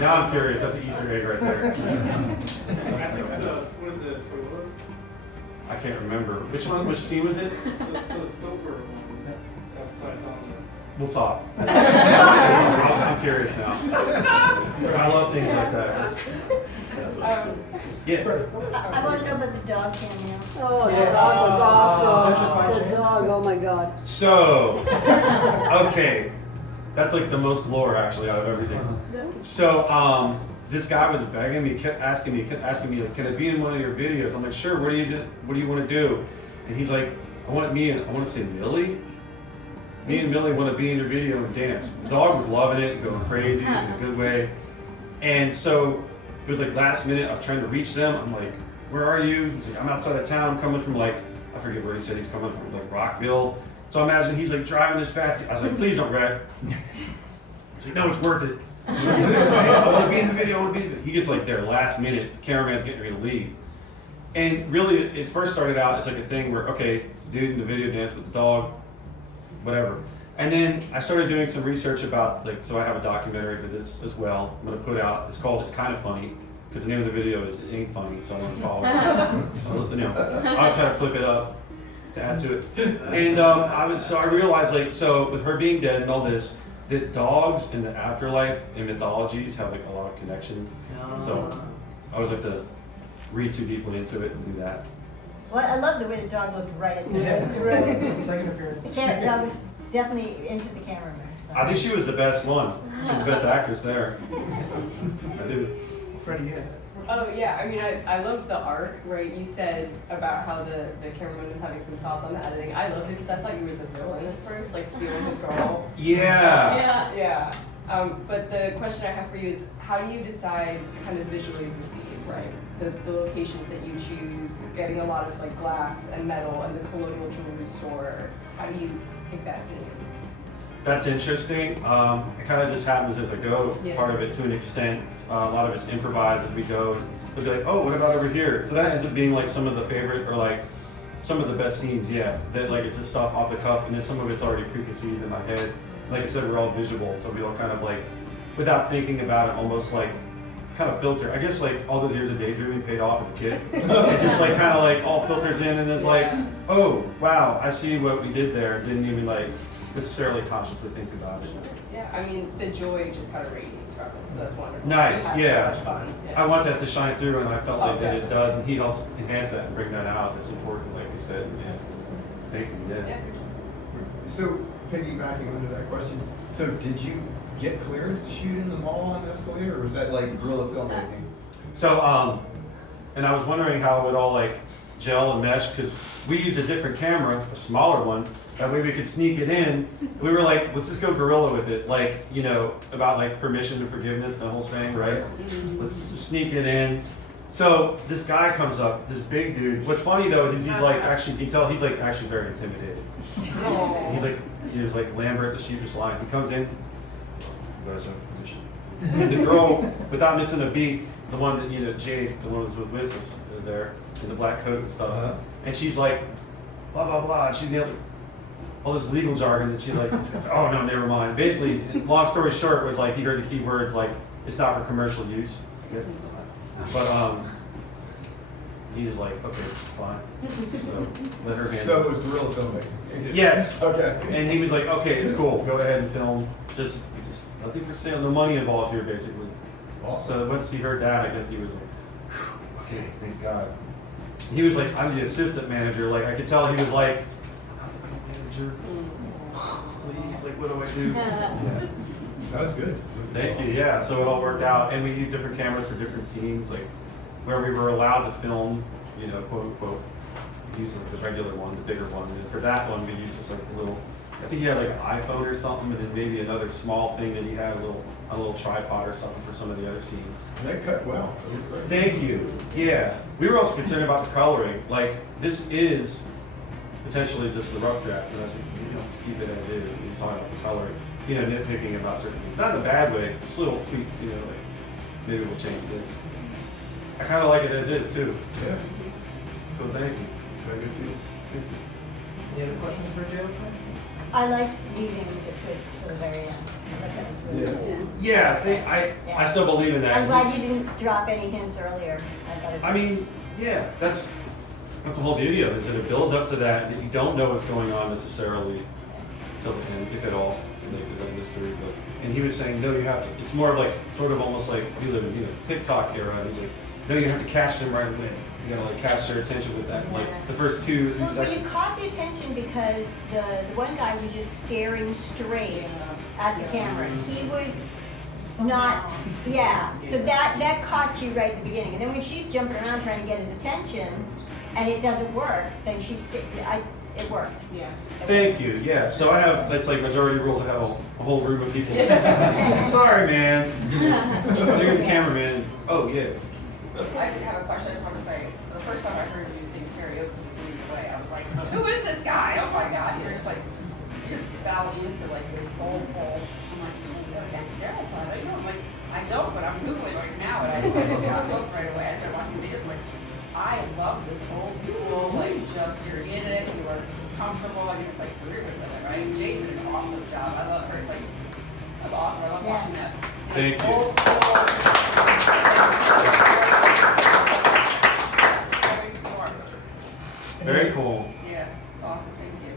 Now I'm curious. That's an Easter egg right there. I think what is the Toyota? I can't remember. Which one? Which scene was it? It's the silver one. Upside down. We'll talk. I'm curious now. I love things like that. Yeah. I want to know about the dog cameo. Oh, the dog was awesome. The dog, oh my God. So, okay. That's like the most lore actually out of everything. So, this guy was begging me, kept asking me, like, can I be in one of your videos? I'm like, sure, what do you want to do? And he's like, I want to say Millie. Me and Millie want to be in your video and dance. The dog was loving it, going crazy in a good way. And so it was like last minute, I was trying to reach them. I'm like, where are you? He's like, I'm outside of town, coming from like, I forget where he said he's coming from, like Rockville. So I imagine he's like driving this fast. I was like, please don't wreck. He's like, no, it's worth it. I want to be in the video, I want to be in the video. He gets like there last minute, the cameraman's getting ready to leave. And really, it first started out as like a thing where, okay, dude in the video dance with the dog, whatever. And then I started doing some research about, like, so I have a documentary for this as well. I'm gonna put out, it's called It's Kind of Funny, because the name of the video is It Ain't Funny, so I want to follow it. I was trying to flip it up to add to it. And I realized, like, so with her being dead and all this, that dogs in the afterlife in mythologies have like a lot of connection. So I was like to read too deeply into it and do that. Well, I love the way the dog looked right at the Second appearance. The dog was definitely into the cameraman. So. I think she was the best one. She was the best actress there. I do. Freddie, yeah. Oh yeah, I mean, I love the arc, right? You said about how the cameraman was having some thoughts on the editing. I loved it because I thought you were the villain at first, like stealing his girl. Yeah. Yeah. But the question I have for you is, how do you decide kind of visually, right? The locations that you choose, getting a lot of like glass and metal and the colonial jewelry store. How do you pick that in? That's interesting. It kind of just happens as I go, Yeah. part of it to an extent. A lot of it's improvised as we go. We'll be like, oh, what about over here? So that ends up being like some of the favorite or like some of the best scenes, yeah. That like it's just stuff off the cuff and then some of it's already preconceived in my head. Like I said, we're all visual, so we all kind of like, without thinking about it, almost like kind of filter. I guess like all those years of daydreaming paid off as a kid. It just like kind of like all filters in and it's like, oh, wow, I see what we did there. Didn't even like necessarily consciously think about it. Yeah, I mean, the joy just kind of radiates from it, so that's wonderful. Nice, It has yeah. So much fun. Yeah. I want that to shine through, and I felt Oh, like that it definitely. does, and he helps enhance that and bring that out. That's important, like you said. Yeah. Thank you. Yeah. Yeah. So, piggybacking onto that question, so did you get clearance to shoot in the mall on the escalator, or was that like guerrilla filmmaking? So, and I was wondering how it would all like gel and mesh, because we used a different camera, a smaller one. That way we could sneak it in. We were like, let's just go guerrilla with it. Like, you know, about like permission and forgiveness, the whole saying, right? Let's just sneak it in. So this guy comes up, this big dude. What's funny though is he's like, actually, you can tell he's like actually very intimidated. He's like, he was like Lambert, the sheepish lion. He comes in, you guys have permission. And the girl, without missing a beat, the one that, you know, Jade, the one that was with us there, in the black coat and stuff. And she's like, blah, blah, blah. And she's all this legal jargon, and she's like, oh no, never mind. Basically, long story short, was like he heard the key words like it's not for commercial use. I guess it's not. But he was like, okay, fine. So let her handle. So it was guerrilla filmmaking. Yes. Okay. And he was like, okay, it's cool. Go ahead and film. Just nothing for sale. No money involved here, basically. Awesome. So once he heard that, I guess he was like, whew, okay, thank God. He was like, I'm the assistant manager. Like I could tell he was like, manager. Please, like, what do I do? That was good. Thank you. Yeah, so it all worked out, and we used different cameras for different scenes, like where we were allowed to film, you know, quote unquote, use the regular one, the bigger one. And for that one, we used this like little, I think he had like an iPhone or something, and then maybe another small thing that he had a little tripod or something for some of the other scenes. That cut well. Thank you. Yeah, we were also concerned about the coloring. Like, this is potentially just the rough draft, and I said, you know, let's keep it as is. We was talking about the coloring, you know, nitpicking about certain things. Not in a bad way, just little tweaks, you know, like maybe we'll change this. I kind of like it as is too. Yeah. So thank you. Very good feel. Any other questions for Dale? I liked leaving the twist to the very end. I thought that was really cool. Yeah, I still believe in that. I'm glad you didn't drop any hints earlier. I mean, yeah, that's the whole beauty of it, is that it builds up to that you don't know what's going on necessarily till the end, if at all. Like, there's a mystery, but and he was saying, no, you have to. It's more of like sort of almost like we live in, you know, TikTok era. And he's like, no, you have to catch them right away. You gotta like catch their attention with that, like the first 2 or 3 Well, seconds. you caught the attention because the one guy was just staring straight at the camera. He was not, so that caught you right at the beginning. And then when she's jumping around trying to get his attention and it doesn't work, then it worked. Yeah. Thank you. Yeah. So I have, that's like majority rules. I have a whole room of people. Sorry, man. You're the cameraman. Oh yeah. I did have a question. I just want to say, the first time I heard you sing karaoke, you blew me away. I was like, who is this guy? Oh my gosh! You're just like, you just fell into like this soulful. I'm like, who is that? That's Daryl Todd. I know. I'm like, I don't, but I'm googling right now, and I got hooked right away. I started watching videos. I'm like, I love this old school. Like, just you're in it. You are comfortable, and you're just like grooving with it, right? Jade did an awesome job. I love her. Like, just that's awesome. I love watching that. Thank you. Old school. Very cool. Yeah, it's awesome. Thank you.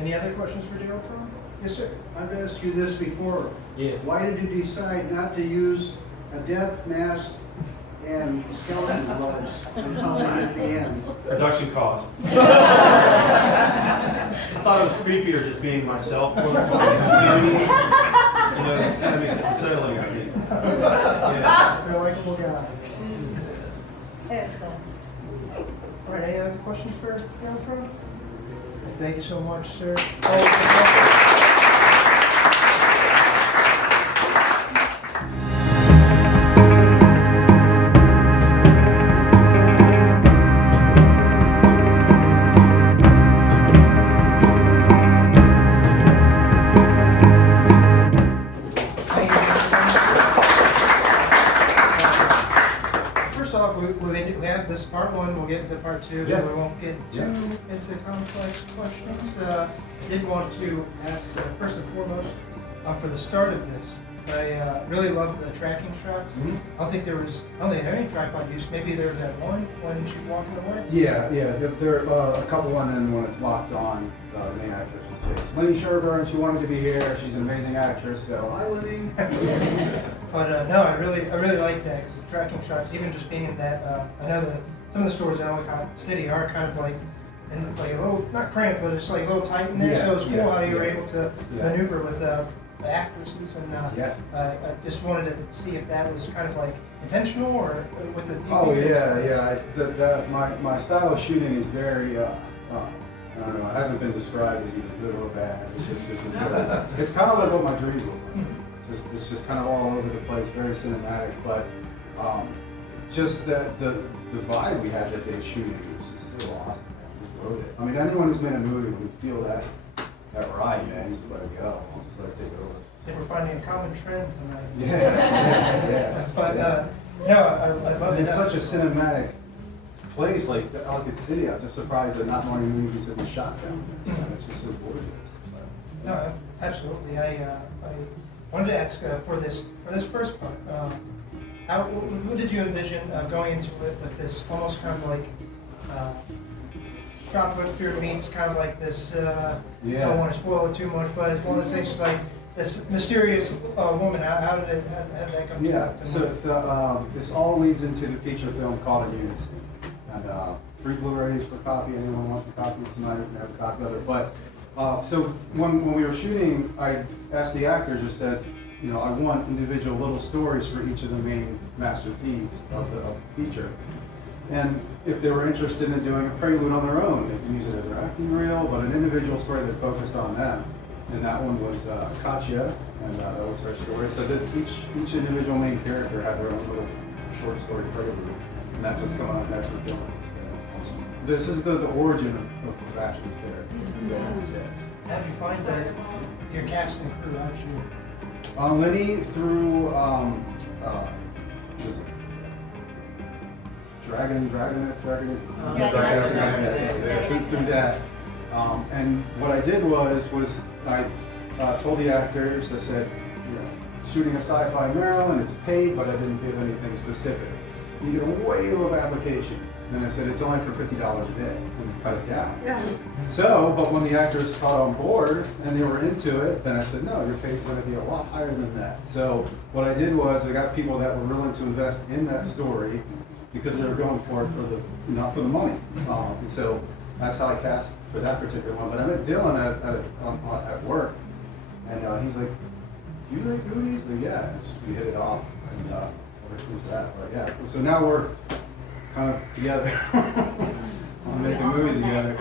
Any other questions for Dale Tron? Yes, sir. I've asked you this before. Yeah. Why did you decide not to use a death mask and skeleton gloves at the end? Production cost. I thought it was creepier just being myself. You know what I mean? You know, it kind of makes it unsettling, I think. Yeah. You're a likable guy. That's cool. All right, any other questions for Dale Tron? Thank you so much, sir. First off, we have this part 1, we'll get into part 2, so we won't get too into complex questions. Did want to ask, first and foremost, for the start of this, I really love the tracking shots. I don't think there was any tripod use. Maybe there was that one when she's walking away. Yeah. There are a couple on, and when it's locked on, the main actress's face. Lenny Sherburne, she wanted to be here. She's an amazing actress. So hi, Lenny. But no, I really like that because the tracking shots, even just being in that, I know that some of the stores in Ellicott City are kind of like in like a little, not cramped, but it's like a little tight in there. So it's cool how you were able to maneuver with the actresses, and I just wanted to see if that was kind of like intentional or with the. Oh yeah. My style of shooting is very. I don't know. It hasn't been described as either good or bad. It's just it's kind of like what my dreams look like. It's just kind of all over the place, very cinematic, but just that the vibe we had that day shooting was just so awesome. Just wrote it. I mean, anyone who's made a movie would feel that ride, man. Just let it go. Just let it take over. I think we're finding a common trend tonight. Yeah. But no, I love it. It's such a cinematic place like Ellicott City. I'm just surprised that not many movies have been shot down there. It's just so gorgeous. No, absolutely. I wanted to ask for this first part. What did you envision going into it with this almost kind of like shoplifter meets kind of like this? I don't want to spoil it too much, but it's one of the things. Just like this mysterious woman. How did that come? So this all leads into the feature film called ELITISM, and 3 Blu-rays per copy. Anyone wants a copy tonight, we have a copy of it. But So when we were shooting, I asked the actors, I said, you know, I want individual little stories for each of the main master themes of the feature. And if they were interested in doing a prelude on their own, they could use it as their acting reel, but an individual story that focused on them. And that one was Katya, and that was her story. So that each individual main character had their own little short story prelude. And that's what's going on next with Dylan. This is the origin of Ashley's character. How'd you find your cast and crew? How'd you? Lenny through Dragon, through that. And what I did was I told the actors, I said, you know, shooting a sci-fi Maryland, it's paid, but I didn't give anything specific. You get a wave of applications. And I said, it's only for $50 a day, and we cut it down. Yeah. So, but when the actors caught on board and they were into it, then I said, no, your pay's gonna be a lot higher than that. So what I did was I got people that were willing to invest in that story because they were going for it not for the money. And so that's how I cast for that particular one. But I met Dylan at work, and he's like, "You like movies?" Like, yeah, we hit it off, and ever since that. But yeah, so now we're kind of together on making movies together.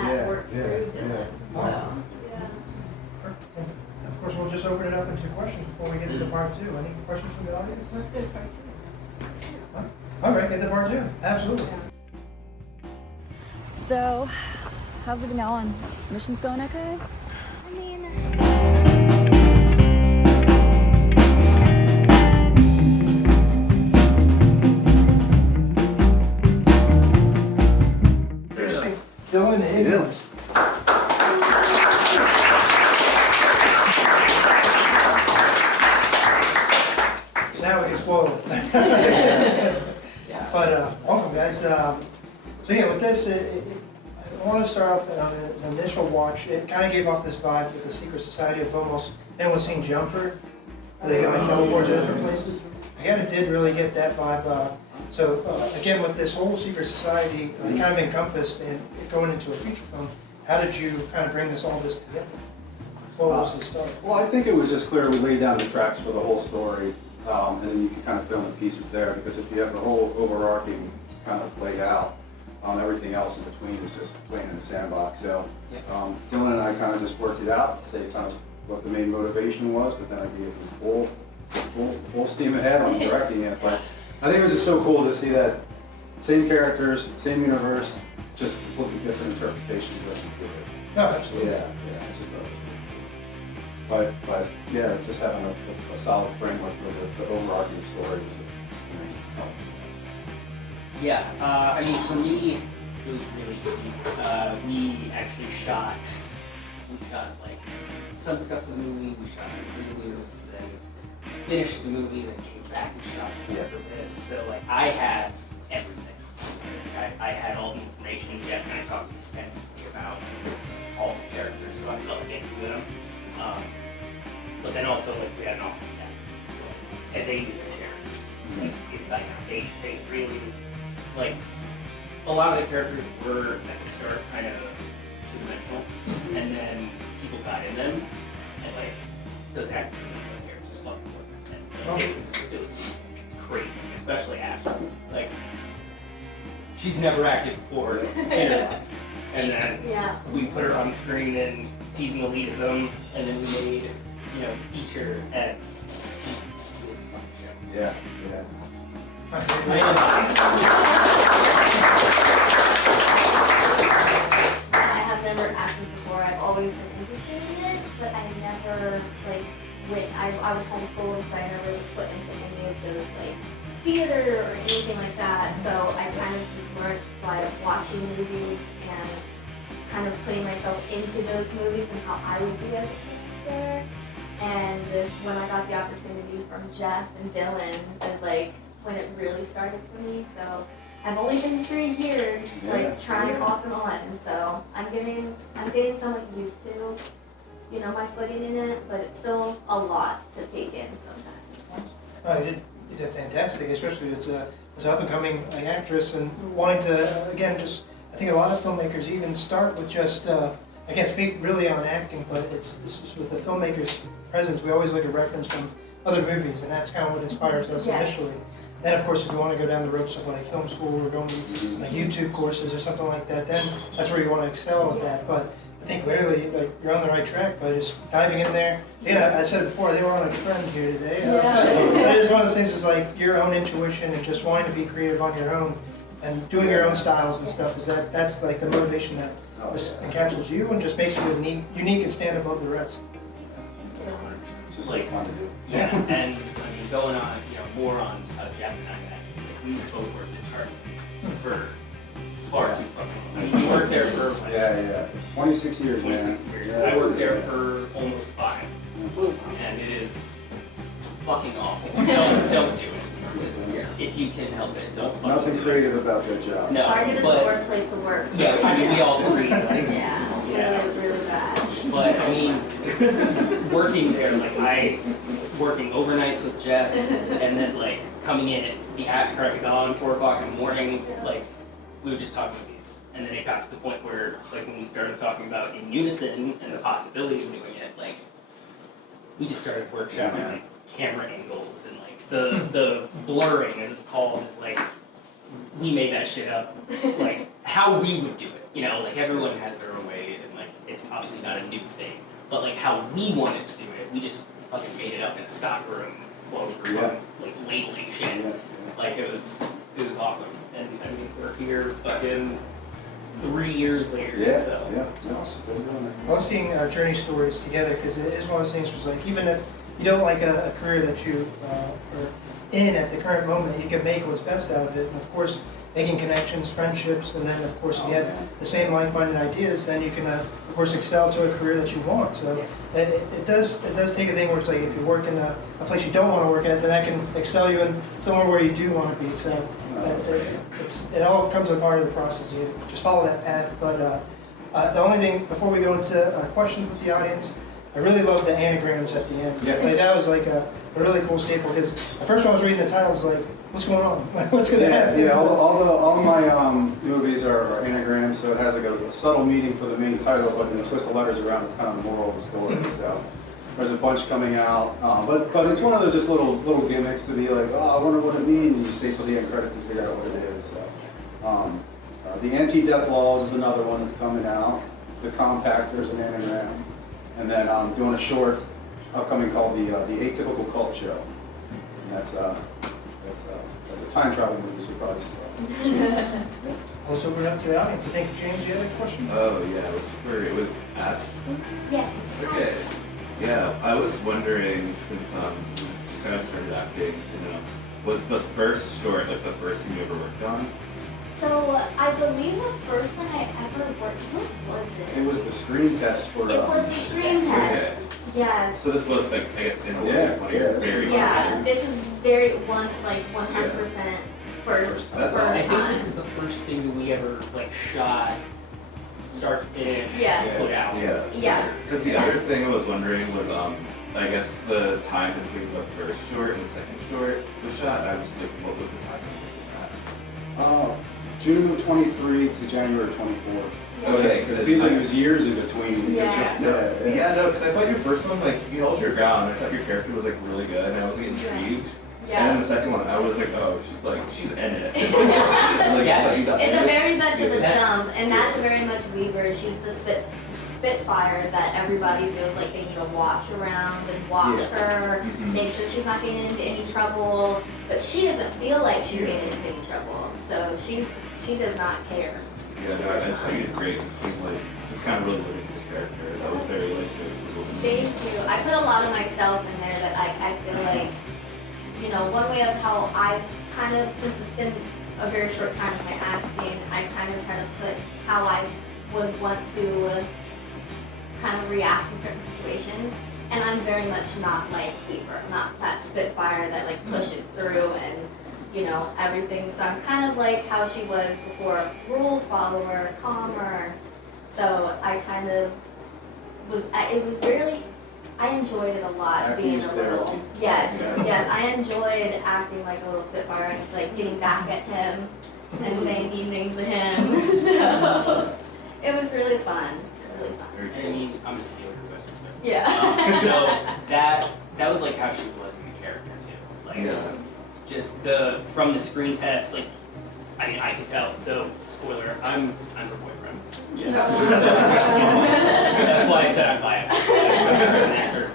Of course, we'll just open it up into questions before we get into part two. Any questions from the audience? Let's go to part two. All right, get to part two. Absolutely. So, how's it going? Mission's going okay? I mean, Dylan Higgins. So now we can spoil it. But welcome, guys. So yeah, with this, I want to start off on an initial watch. It kind of gave off this vibe of the secret society of almost anyone seen Jumper. They got like teleport to different places. I kind of did really get that vibe. So again, with this whole secret society kind of encompassed and going into a feature film, how did you kind of bring all this together? What was the start? Well, I think it was just clear we laid down the tracks for the whole story, and then you can kind of fill in the pieces there, because if you have the whole overarching kind of laid out, everything else in between is just playing in the sandbox. So Dylan and I kind of just worked it out, say kind of what the main motivation was, but then I gave him full steam ahead on directing it. But I think it was just so cool to see that same characters, same universe, just completely different interpretations of it. No, absolutely. Yeah, I just thought it was cool. But yeah, just having a solid framework for the overarching story was help. Yeah, I mean, for me, it was really easy. We actually shot like some stuff for the movie, we shot some previews, then finished the movie, then came back and shot stuff for this. So like, I had everything. I had all the information. Jeff and I talked extensively about all the characters, so I felt like I knew them. But then also, like, we had an awesome cast. So, and they knew their characters. Like, it's like, they really, like, a lot of the characters were at the start kind of two-dimensional, and then people got in them, and like, those actors, those characters fucking worked. And it was crazy, especially Ashley. Like, she's never acted before in her life. And then we put her on screen in Teasing Elitism, and then we made, feature, and yeah. I have never acted before. I've always been interested in it, but I never, I was homeschooled, so I never was put into any of those, theater or anything like that. So I kind of just learned by watching movies and kind of putting myself into those movies and how I would be as a character. And when I got the opportunity from Jeff and Dylan, is when it really started for me. So I've only been 3 years, trying off and on. So I'm getting somewhat used to, my footing in it, but it's still a lot to take in sometimes. Oh, you did fantastic, especially as an up-and-coming actress and wanting to, again, I think a lot of filmmakers even start with just I can't speak really on acting, but it's with the filmmaker's presence, we always look at reference from other movies, and that's kind of what inspires us Yes. initially. Then, of course, if you want to go down the ropes of like film school or going to like YouTube courses or something like that, then that's where you want to excel with that. But I think literally, like, you're on the right track by just diving in there. Yeah, I said it before, they were on a trend here today. But it's one of those things, is like your own intuition and just wanting to be creative on your own and doing your own styles and stuff. That's like the motivation that just encapsulates you and just makes you unique and stand above the rest. It's just like, yeah, and I mean, going on, more on Jeff and I, we both worked at Target for far too fucking long. I mean, you worked there for what? Yeah. 26 years, 26 man. years. Yeah. I worked there for almost 5, and it is fucking awful. Don't do it. Just if you can help it, don't. Nothing creative about that job. No, Target is the worst place to work. Yeah, I mean, we all agree, right? Yeah, it's really bad. But I mean, working there, like working overnights with Jeff, and then like coming in at the ass crack of dawn, 4 o'clock in the morning, like we would just talk movies. And then it got to the point where, like, when we started talking about in unison and the possibility of doing it, like we just started workshopping like camera angles and like the blurring, as it's called, is like we made that shit up, like how we would do it. Like everyone has their own way, and like it's obviously not a new thing, but like how we wanted to do it, we just fucking made it up in a stock room while we were like labeling shit. Like it was awesome, and I mean we're here fucking 3 years later. So. I love seeing journey stories together, because it is one of those things where, like, even if you don't like a career that you are in at the current moment, you can make what's best out of it. And of course, making connections, friendships, and then of course, if you have the same like-minded ideas, then you can of course excel to a career that you want. So it does take a thing where it's like, if you work in a place you don't want to work at, then that can excel you in somewhere where you do want to be. So it all comes a part of the process. You just follow that path. But the only thing, before we go into questions with the audience, I really love the anagrams at the end. Like, that was like a really cool staple, because at first when I was reading the titles, like, what's going on? What's going to happen? Yeah, all my movies are anagrams, so it has like a subtle meaning for the main title, but when you twist the letters around, it's kind of the moral of the story. So there's a bunch coming out, but it's one of those just little gimmicks to be like, oh, I wonder what it means, and you stay till the end credits to figure out what it is. So the anti-death laws is another one that's coming out. The compactor is an anagram, and then I'm doing a short upcoming called the Atypical Cult Show, and that's a time travel movie, surprise. Let's open it up to the audience. I think, James, you had a question? Oh, yeah, it was Ash? Yes. Okay. Yeah, I was wondering, since you just kind of started acting, was the first short like the first thing you ever worked on? So I believe the first one I ever worked, what was it? It was the screen test for. It was the screen test. Yes. So this was like, I guess, in one of your very Yeah, this is very 100% first That's first awesome. I think time. this is the first thing that we ever like shot, start to finish, put out. Yeah. Because the other thing I was wondering was, I guess the time between the first short and the second short was shot. I was just like, what was the time between that? June of 23 to January 24. Okay, because These are just years in between. Yeah. It's just, no, because I thought your first one, like, you held your ground. I thought your character was, like, really good, and I was, like, intrigued. Yeah. And then the second one, I was like, oh, she's in it. It's a very much of a jump, and that's very much Weaver. She's the spitfire that everybody feels like they need to watch around and watch her, make sure she's not getting into any trouble. But she doesn't feel like she's getting into any trouble, so she does not care. Yeah, no, I just think it's great. It's like, just kind of really living his character. That was very, like, good. Thank you. I put a lot of myself in there that I feel like, one way of how I've kind of, since it's been a very short time with my acting, I kind of try to put how I would want to kind of react in certain situations. And I'm very much not like Weaver, not that spitfire that like pushes through and, everything. So I'm kind of like how she was before, rule follower, calmer. So I kind of was, it was really, I enjoyed it a lot, Acting being is a little, therapy. yes, I enjoyed acting like a little spitfire and like getting back at him and saying mean things to him. So it was really fun, really fun. I mean, I'm gonna steal your question. But, Yeah. so that was like how she was in the character too. Like just from the screen test, like I mean I could tell. So spoiler, I'm her boyfriend. Yeah. That's why I said I'm biased. I'm an actor.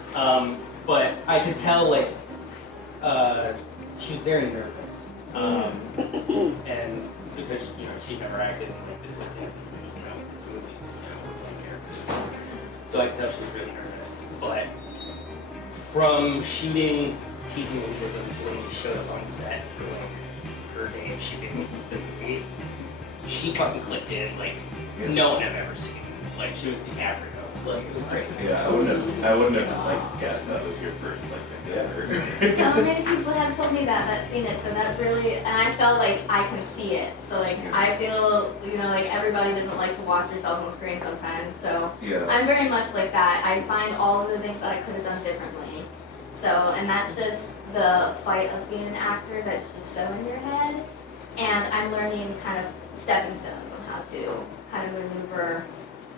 But I could tell like she's very nervous. And because she never acted like this, it's a movie, with one character. So I could tell she's really nervous. But from shooting Teasing Elitism to when we showed up on set for like her day of shooting the movie, she fucking clicked in like no one I've ever seen. Like she was DiCaprio. Like it was crazy. Yeah, I wouldn't have like guessed that was your first like thing. So many people have told me that's seen it, so that really, and I felt like I can see it. So like I feel, like everybody doesn't like to watch themselves on screen sometimes. So I'm very much like that. I find all of the things that I could have done differently. So, and that's just the fight of being an actor that's just so in your head. And I'm learning kind of stepping stones on how to kind of maneuver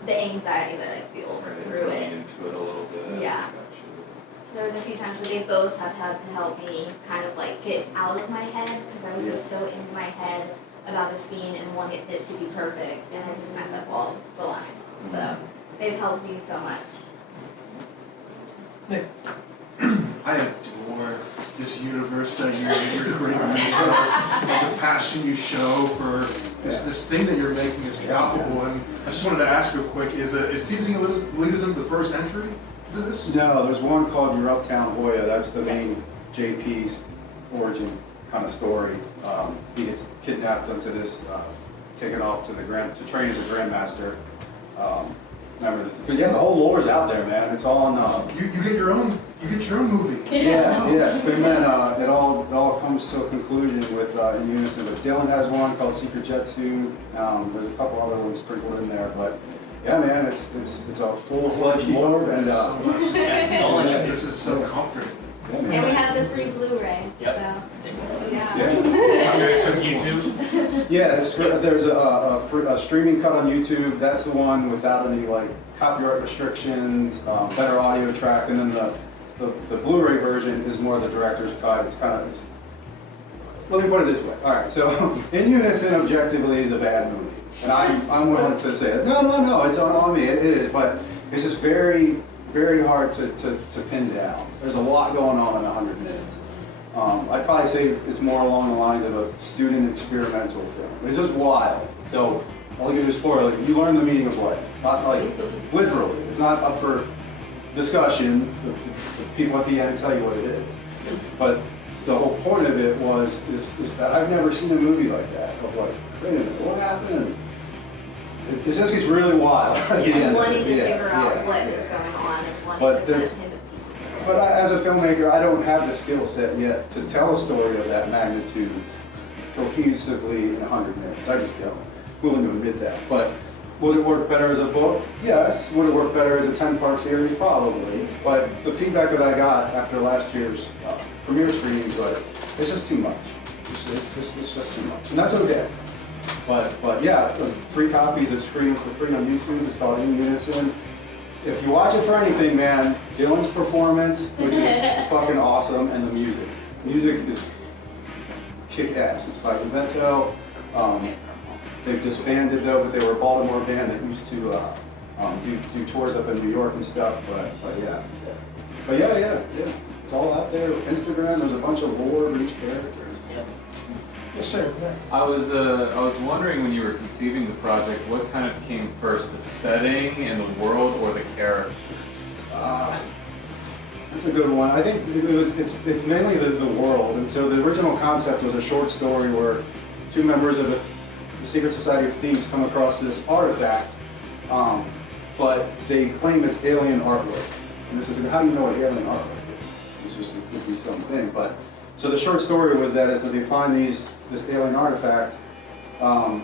the anxiety that I feel through it. Into it a little bit. Yeah. There was a few times where they both have had to help me kind of like get out of my head because I would be so in my head about a scene and wanting it to be perfect and I just mess up all the lines. So they've helped me so much. I adore this universe that you're creating yourselves, the passion you show for this thing that you're making is palpable. And I just wanted to ask real quick, is Teasing Elitism the first entry to this? No, there's one called Your Uptown Hoya. That's the main JP's origin kind of story. He gets kidnapped onto this, taken off to train as a grandmaster. Remember this? But yeah, the whole lore's out there, man. It's all on. You get your own movie. Yeah. And then it all comes to a conclusion with in unison. But Dylan has one called Secret Jet Suit. There's a couple other ones sprinkled in there, but yeah, man, it's a full-fledged lore, and this is so comforting. Yeah, and we have the free Blu-ray. Yep. So YouTube. Yeah, there's a streaming cut on YouTube. That's the one without any like copyright restrictions, better audio track, and then the Blu-ray version is more the director's cut. Let me put it this way. All right, so In Unison objectively is a bad movie, and I'm willing to say it. No, it's on me. It is, but it's just very, very hard to pin down. There's a lot going on in 100 minutes. I'd probably say it's more along the lines of a student experimental film. It's just wild. So I'll give you a spoiler. Like, you learn the meaning of life, not like literally. It's not up for discussion. The people at the end tell you what it is. But the whole point of it is that I've never seen a movie like that. Of like, wait a minute, what happened? It just gets really wild. And wanting to figure out what is going on and wanting to kind of hit the pieces. But as a filmmaker, I don't have the skill set yet to tell a story of that magnitude cohesively in 100 minutes. I just don't. Willing to admit that. But would it work better as a book? Yes. Would it work better as a 10-part series? Probably. But the feedback that I got after last year's premiere screenings was, it's just too much. It's just too much. And that's okay. But yeah, 3 copies is streamed for free on YouTube. It's called In Unison. If you watch it for anything, man, Dylan's performance, which is fucking awesome, and the music. Music is kick-ass. It's by Vento. They've disbanded though, but they were a Baltimore band that used to do tours up in New York and stuff. But yeah. It's all out there. Instagram. There's a bunch of lore of each character. Yes, sir. I was wondering when you were conceiving the project, what kind of came first, the setting and the world, or the character? That's a good one. I think it's mainly the world. And so the original concept was a short story where 2 members of the Secret Society of Thieves come across this artifact, but they claim it's alien artwork. And this is, how do you know what alien artwork is? It could be something. But so the short story was that they find this alien artifact, and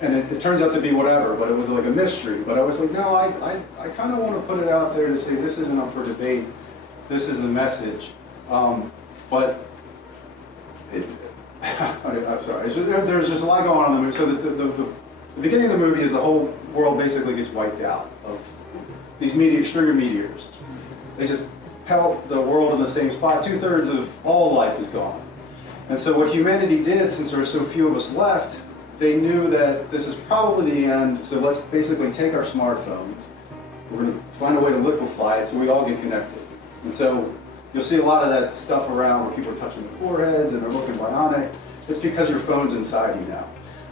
it turns out to be whatever, but it was like a mystery. But I was like, no, I kind of want to put it out there to say this isn't up for debate. This is the message. But I'm sorry. There's just a lot going on in the movie. So the The beginning of the movie is the whole world basically gets wiped out of these string of meteors. They just pelt the world in the same spot. 2/3 of all life is gone. And so what humanity did, since there were so few of us left, they knew that this is probably the end, so let's basically take our smartphones. We're going to find a way to liquefy it so we all get connected. And so you'll see a lot of that stuff around where people are touching their foreheads and they're looking bionic. It's because your phone's inside you now.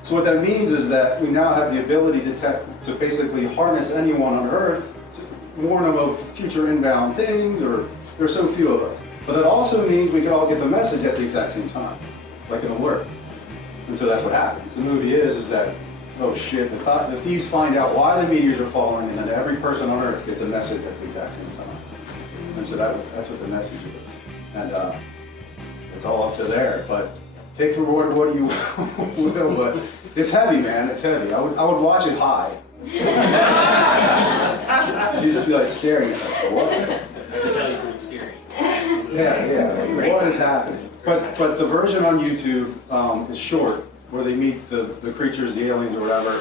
So what that means is that we now have the ability to basically harness anyone on Earth, to warn them of future inbound things, or there's so few of us. But that also means we can all get the message at the exact same time, like an alert. And so that's what happens. The movie is that, oh shit, the thieves find out why the meteors are falling, and then every person on Earth gets a message at the exact same time. And so that's what the message is. And it's all up to there. But take for what you will, but it's heavy, man. It's heavy. I would watch it high. You just be like staring at it. What? Yeah. Like, what is happening? But the version on YouTube is short, where they meet the creatures, the aliens, or whatever.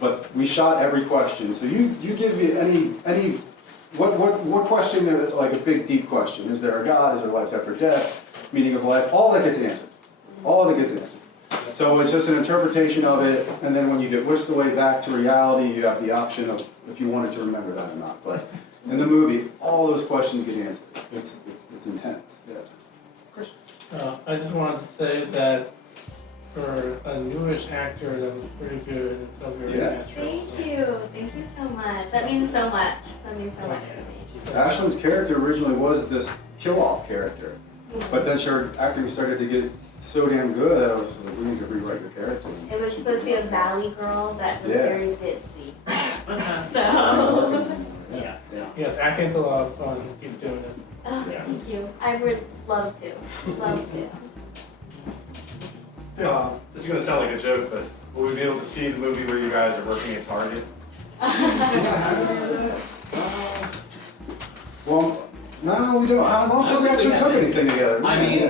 But we shot every question. So you give me any what question, like a big deep question? Is there a God? Is there life after death? Meaning of life? All that gets answered. All that gets answered. So it's just an interpretation of it, and then when you get whisked away back to reality, you have the option of if you wanted to remember that or not. But in the movie, all those questions get answered. It's intense. Yeah. I just wanted to say that for a newish actor, that was pretty good. It felt very natural. Thank you so much. That means so much. That means so much to me. Ashlyn's character originally was this kill-off character, but then her acting started to get so damn good that I was like, we need to rewrite your character. It was supposed to be a valley girl that was very ditzy. Yeah. Yes, acting's a lot of fun. Keep doing it. Oh, thank you. I would love to. Love to. This is going to sound like a joke, but will we be able to see the movie where you guys are working at Target? Well, no, we don't. I don't think we actually took anything together. I mean,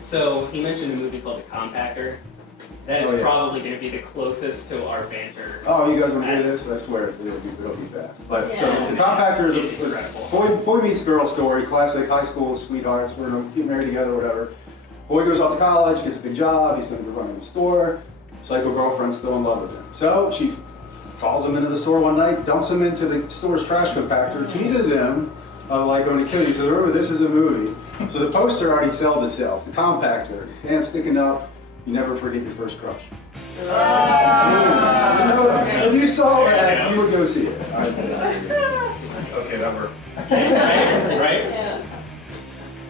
so he mentioned a movie called The Compactor. That is probably going to be the closest to our banter. Oh, you guys want to do this? I swear it'll be fast. But so the Compactor is a boy meets girl story, classic high school sweethearts. We're going to get married together, whatever. Boy goes off to college, gets a big job. He's going to be running a store. Psycho girlfriend's still in love with him. So she follows him into the store one night, dumps him into the store's trash compactor, teases him like going to kill you. So remember, this is a movie. So the poster already sells itself. The Compactor, hand sticking up. You never forget your first crush. If you saw that, you would go see it. Okay, that worked. Right? Yeah.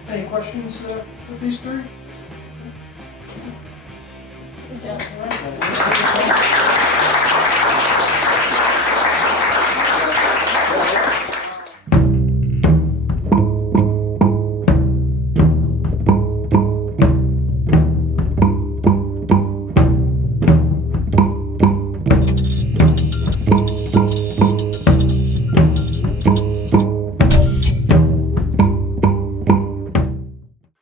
Any questions with these three? Good job.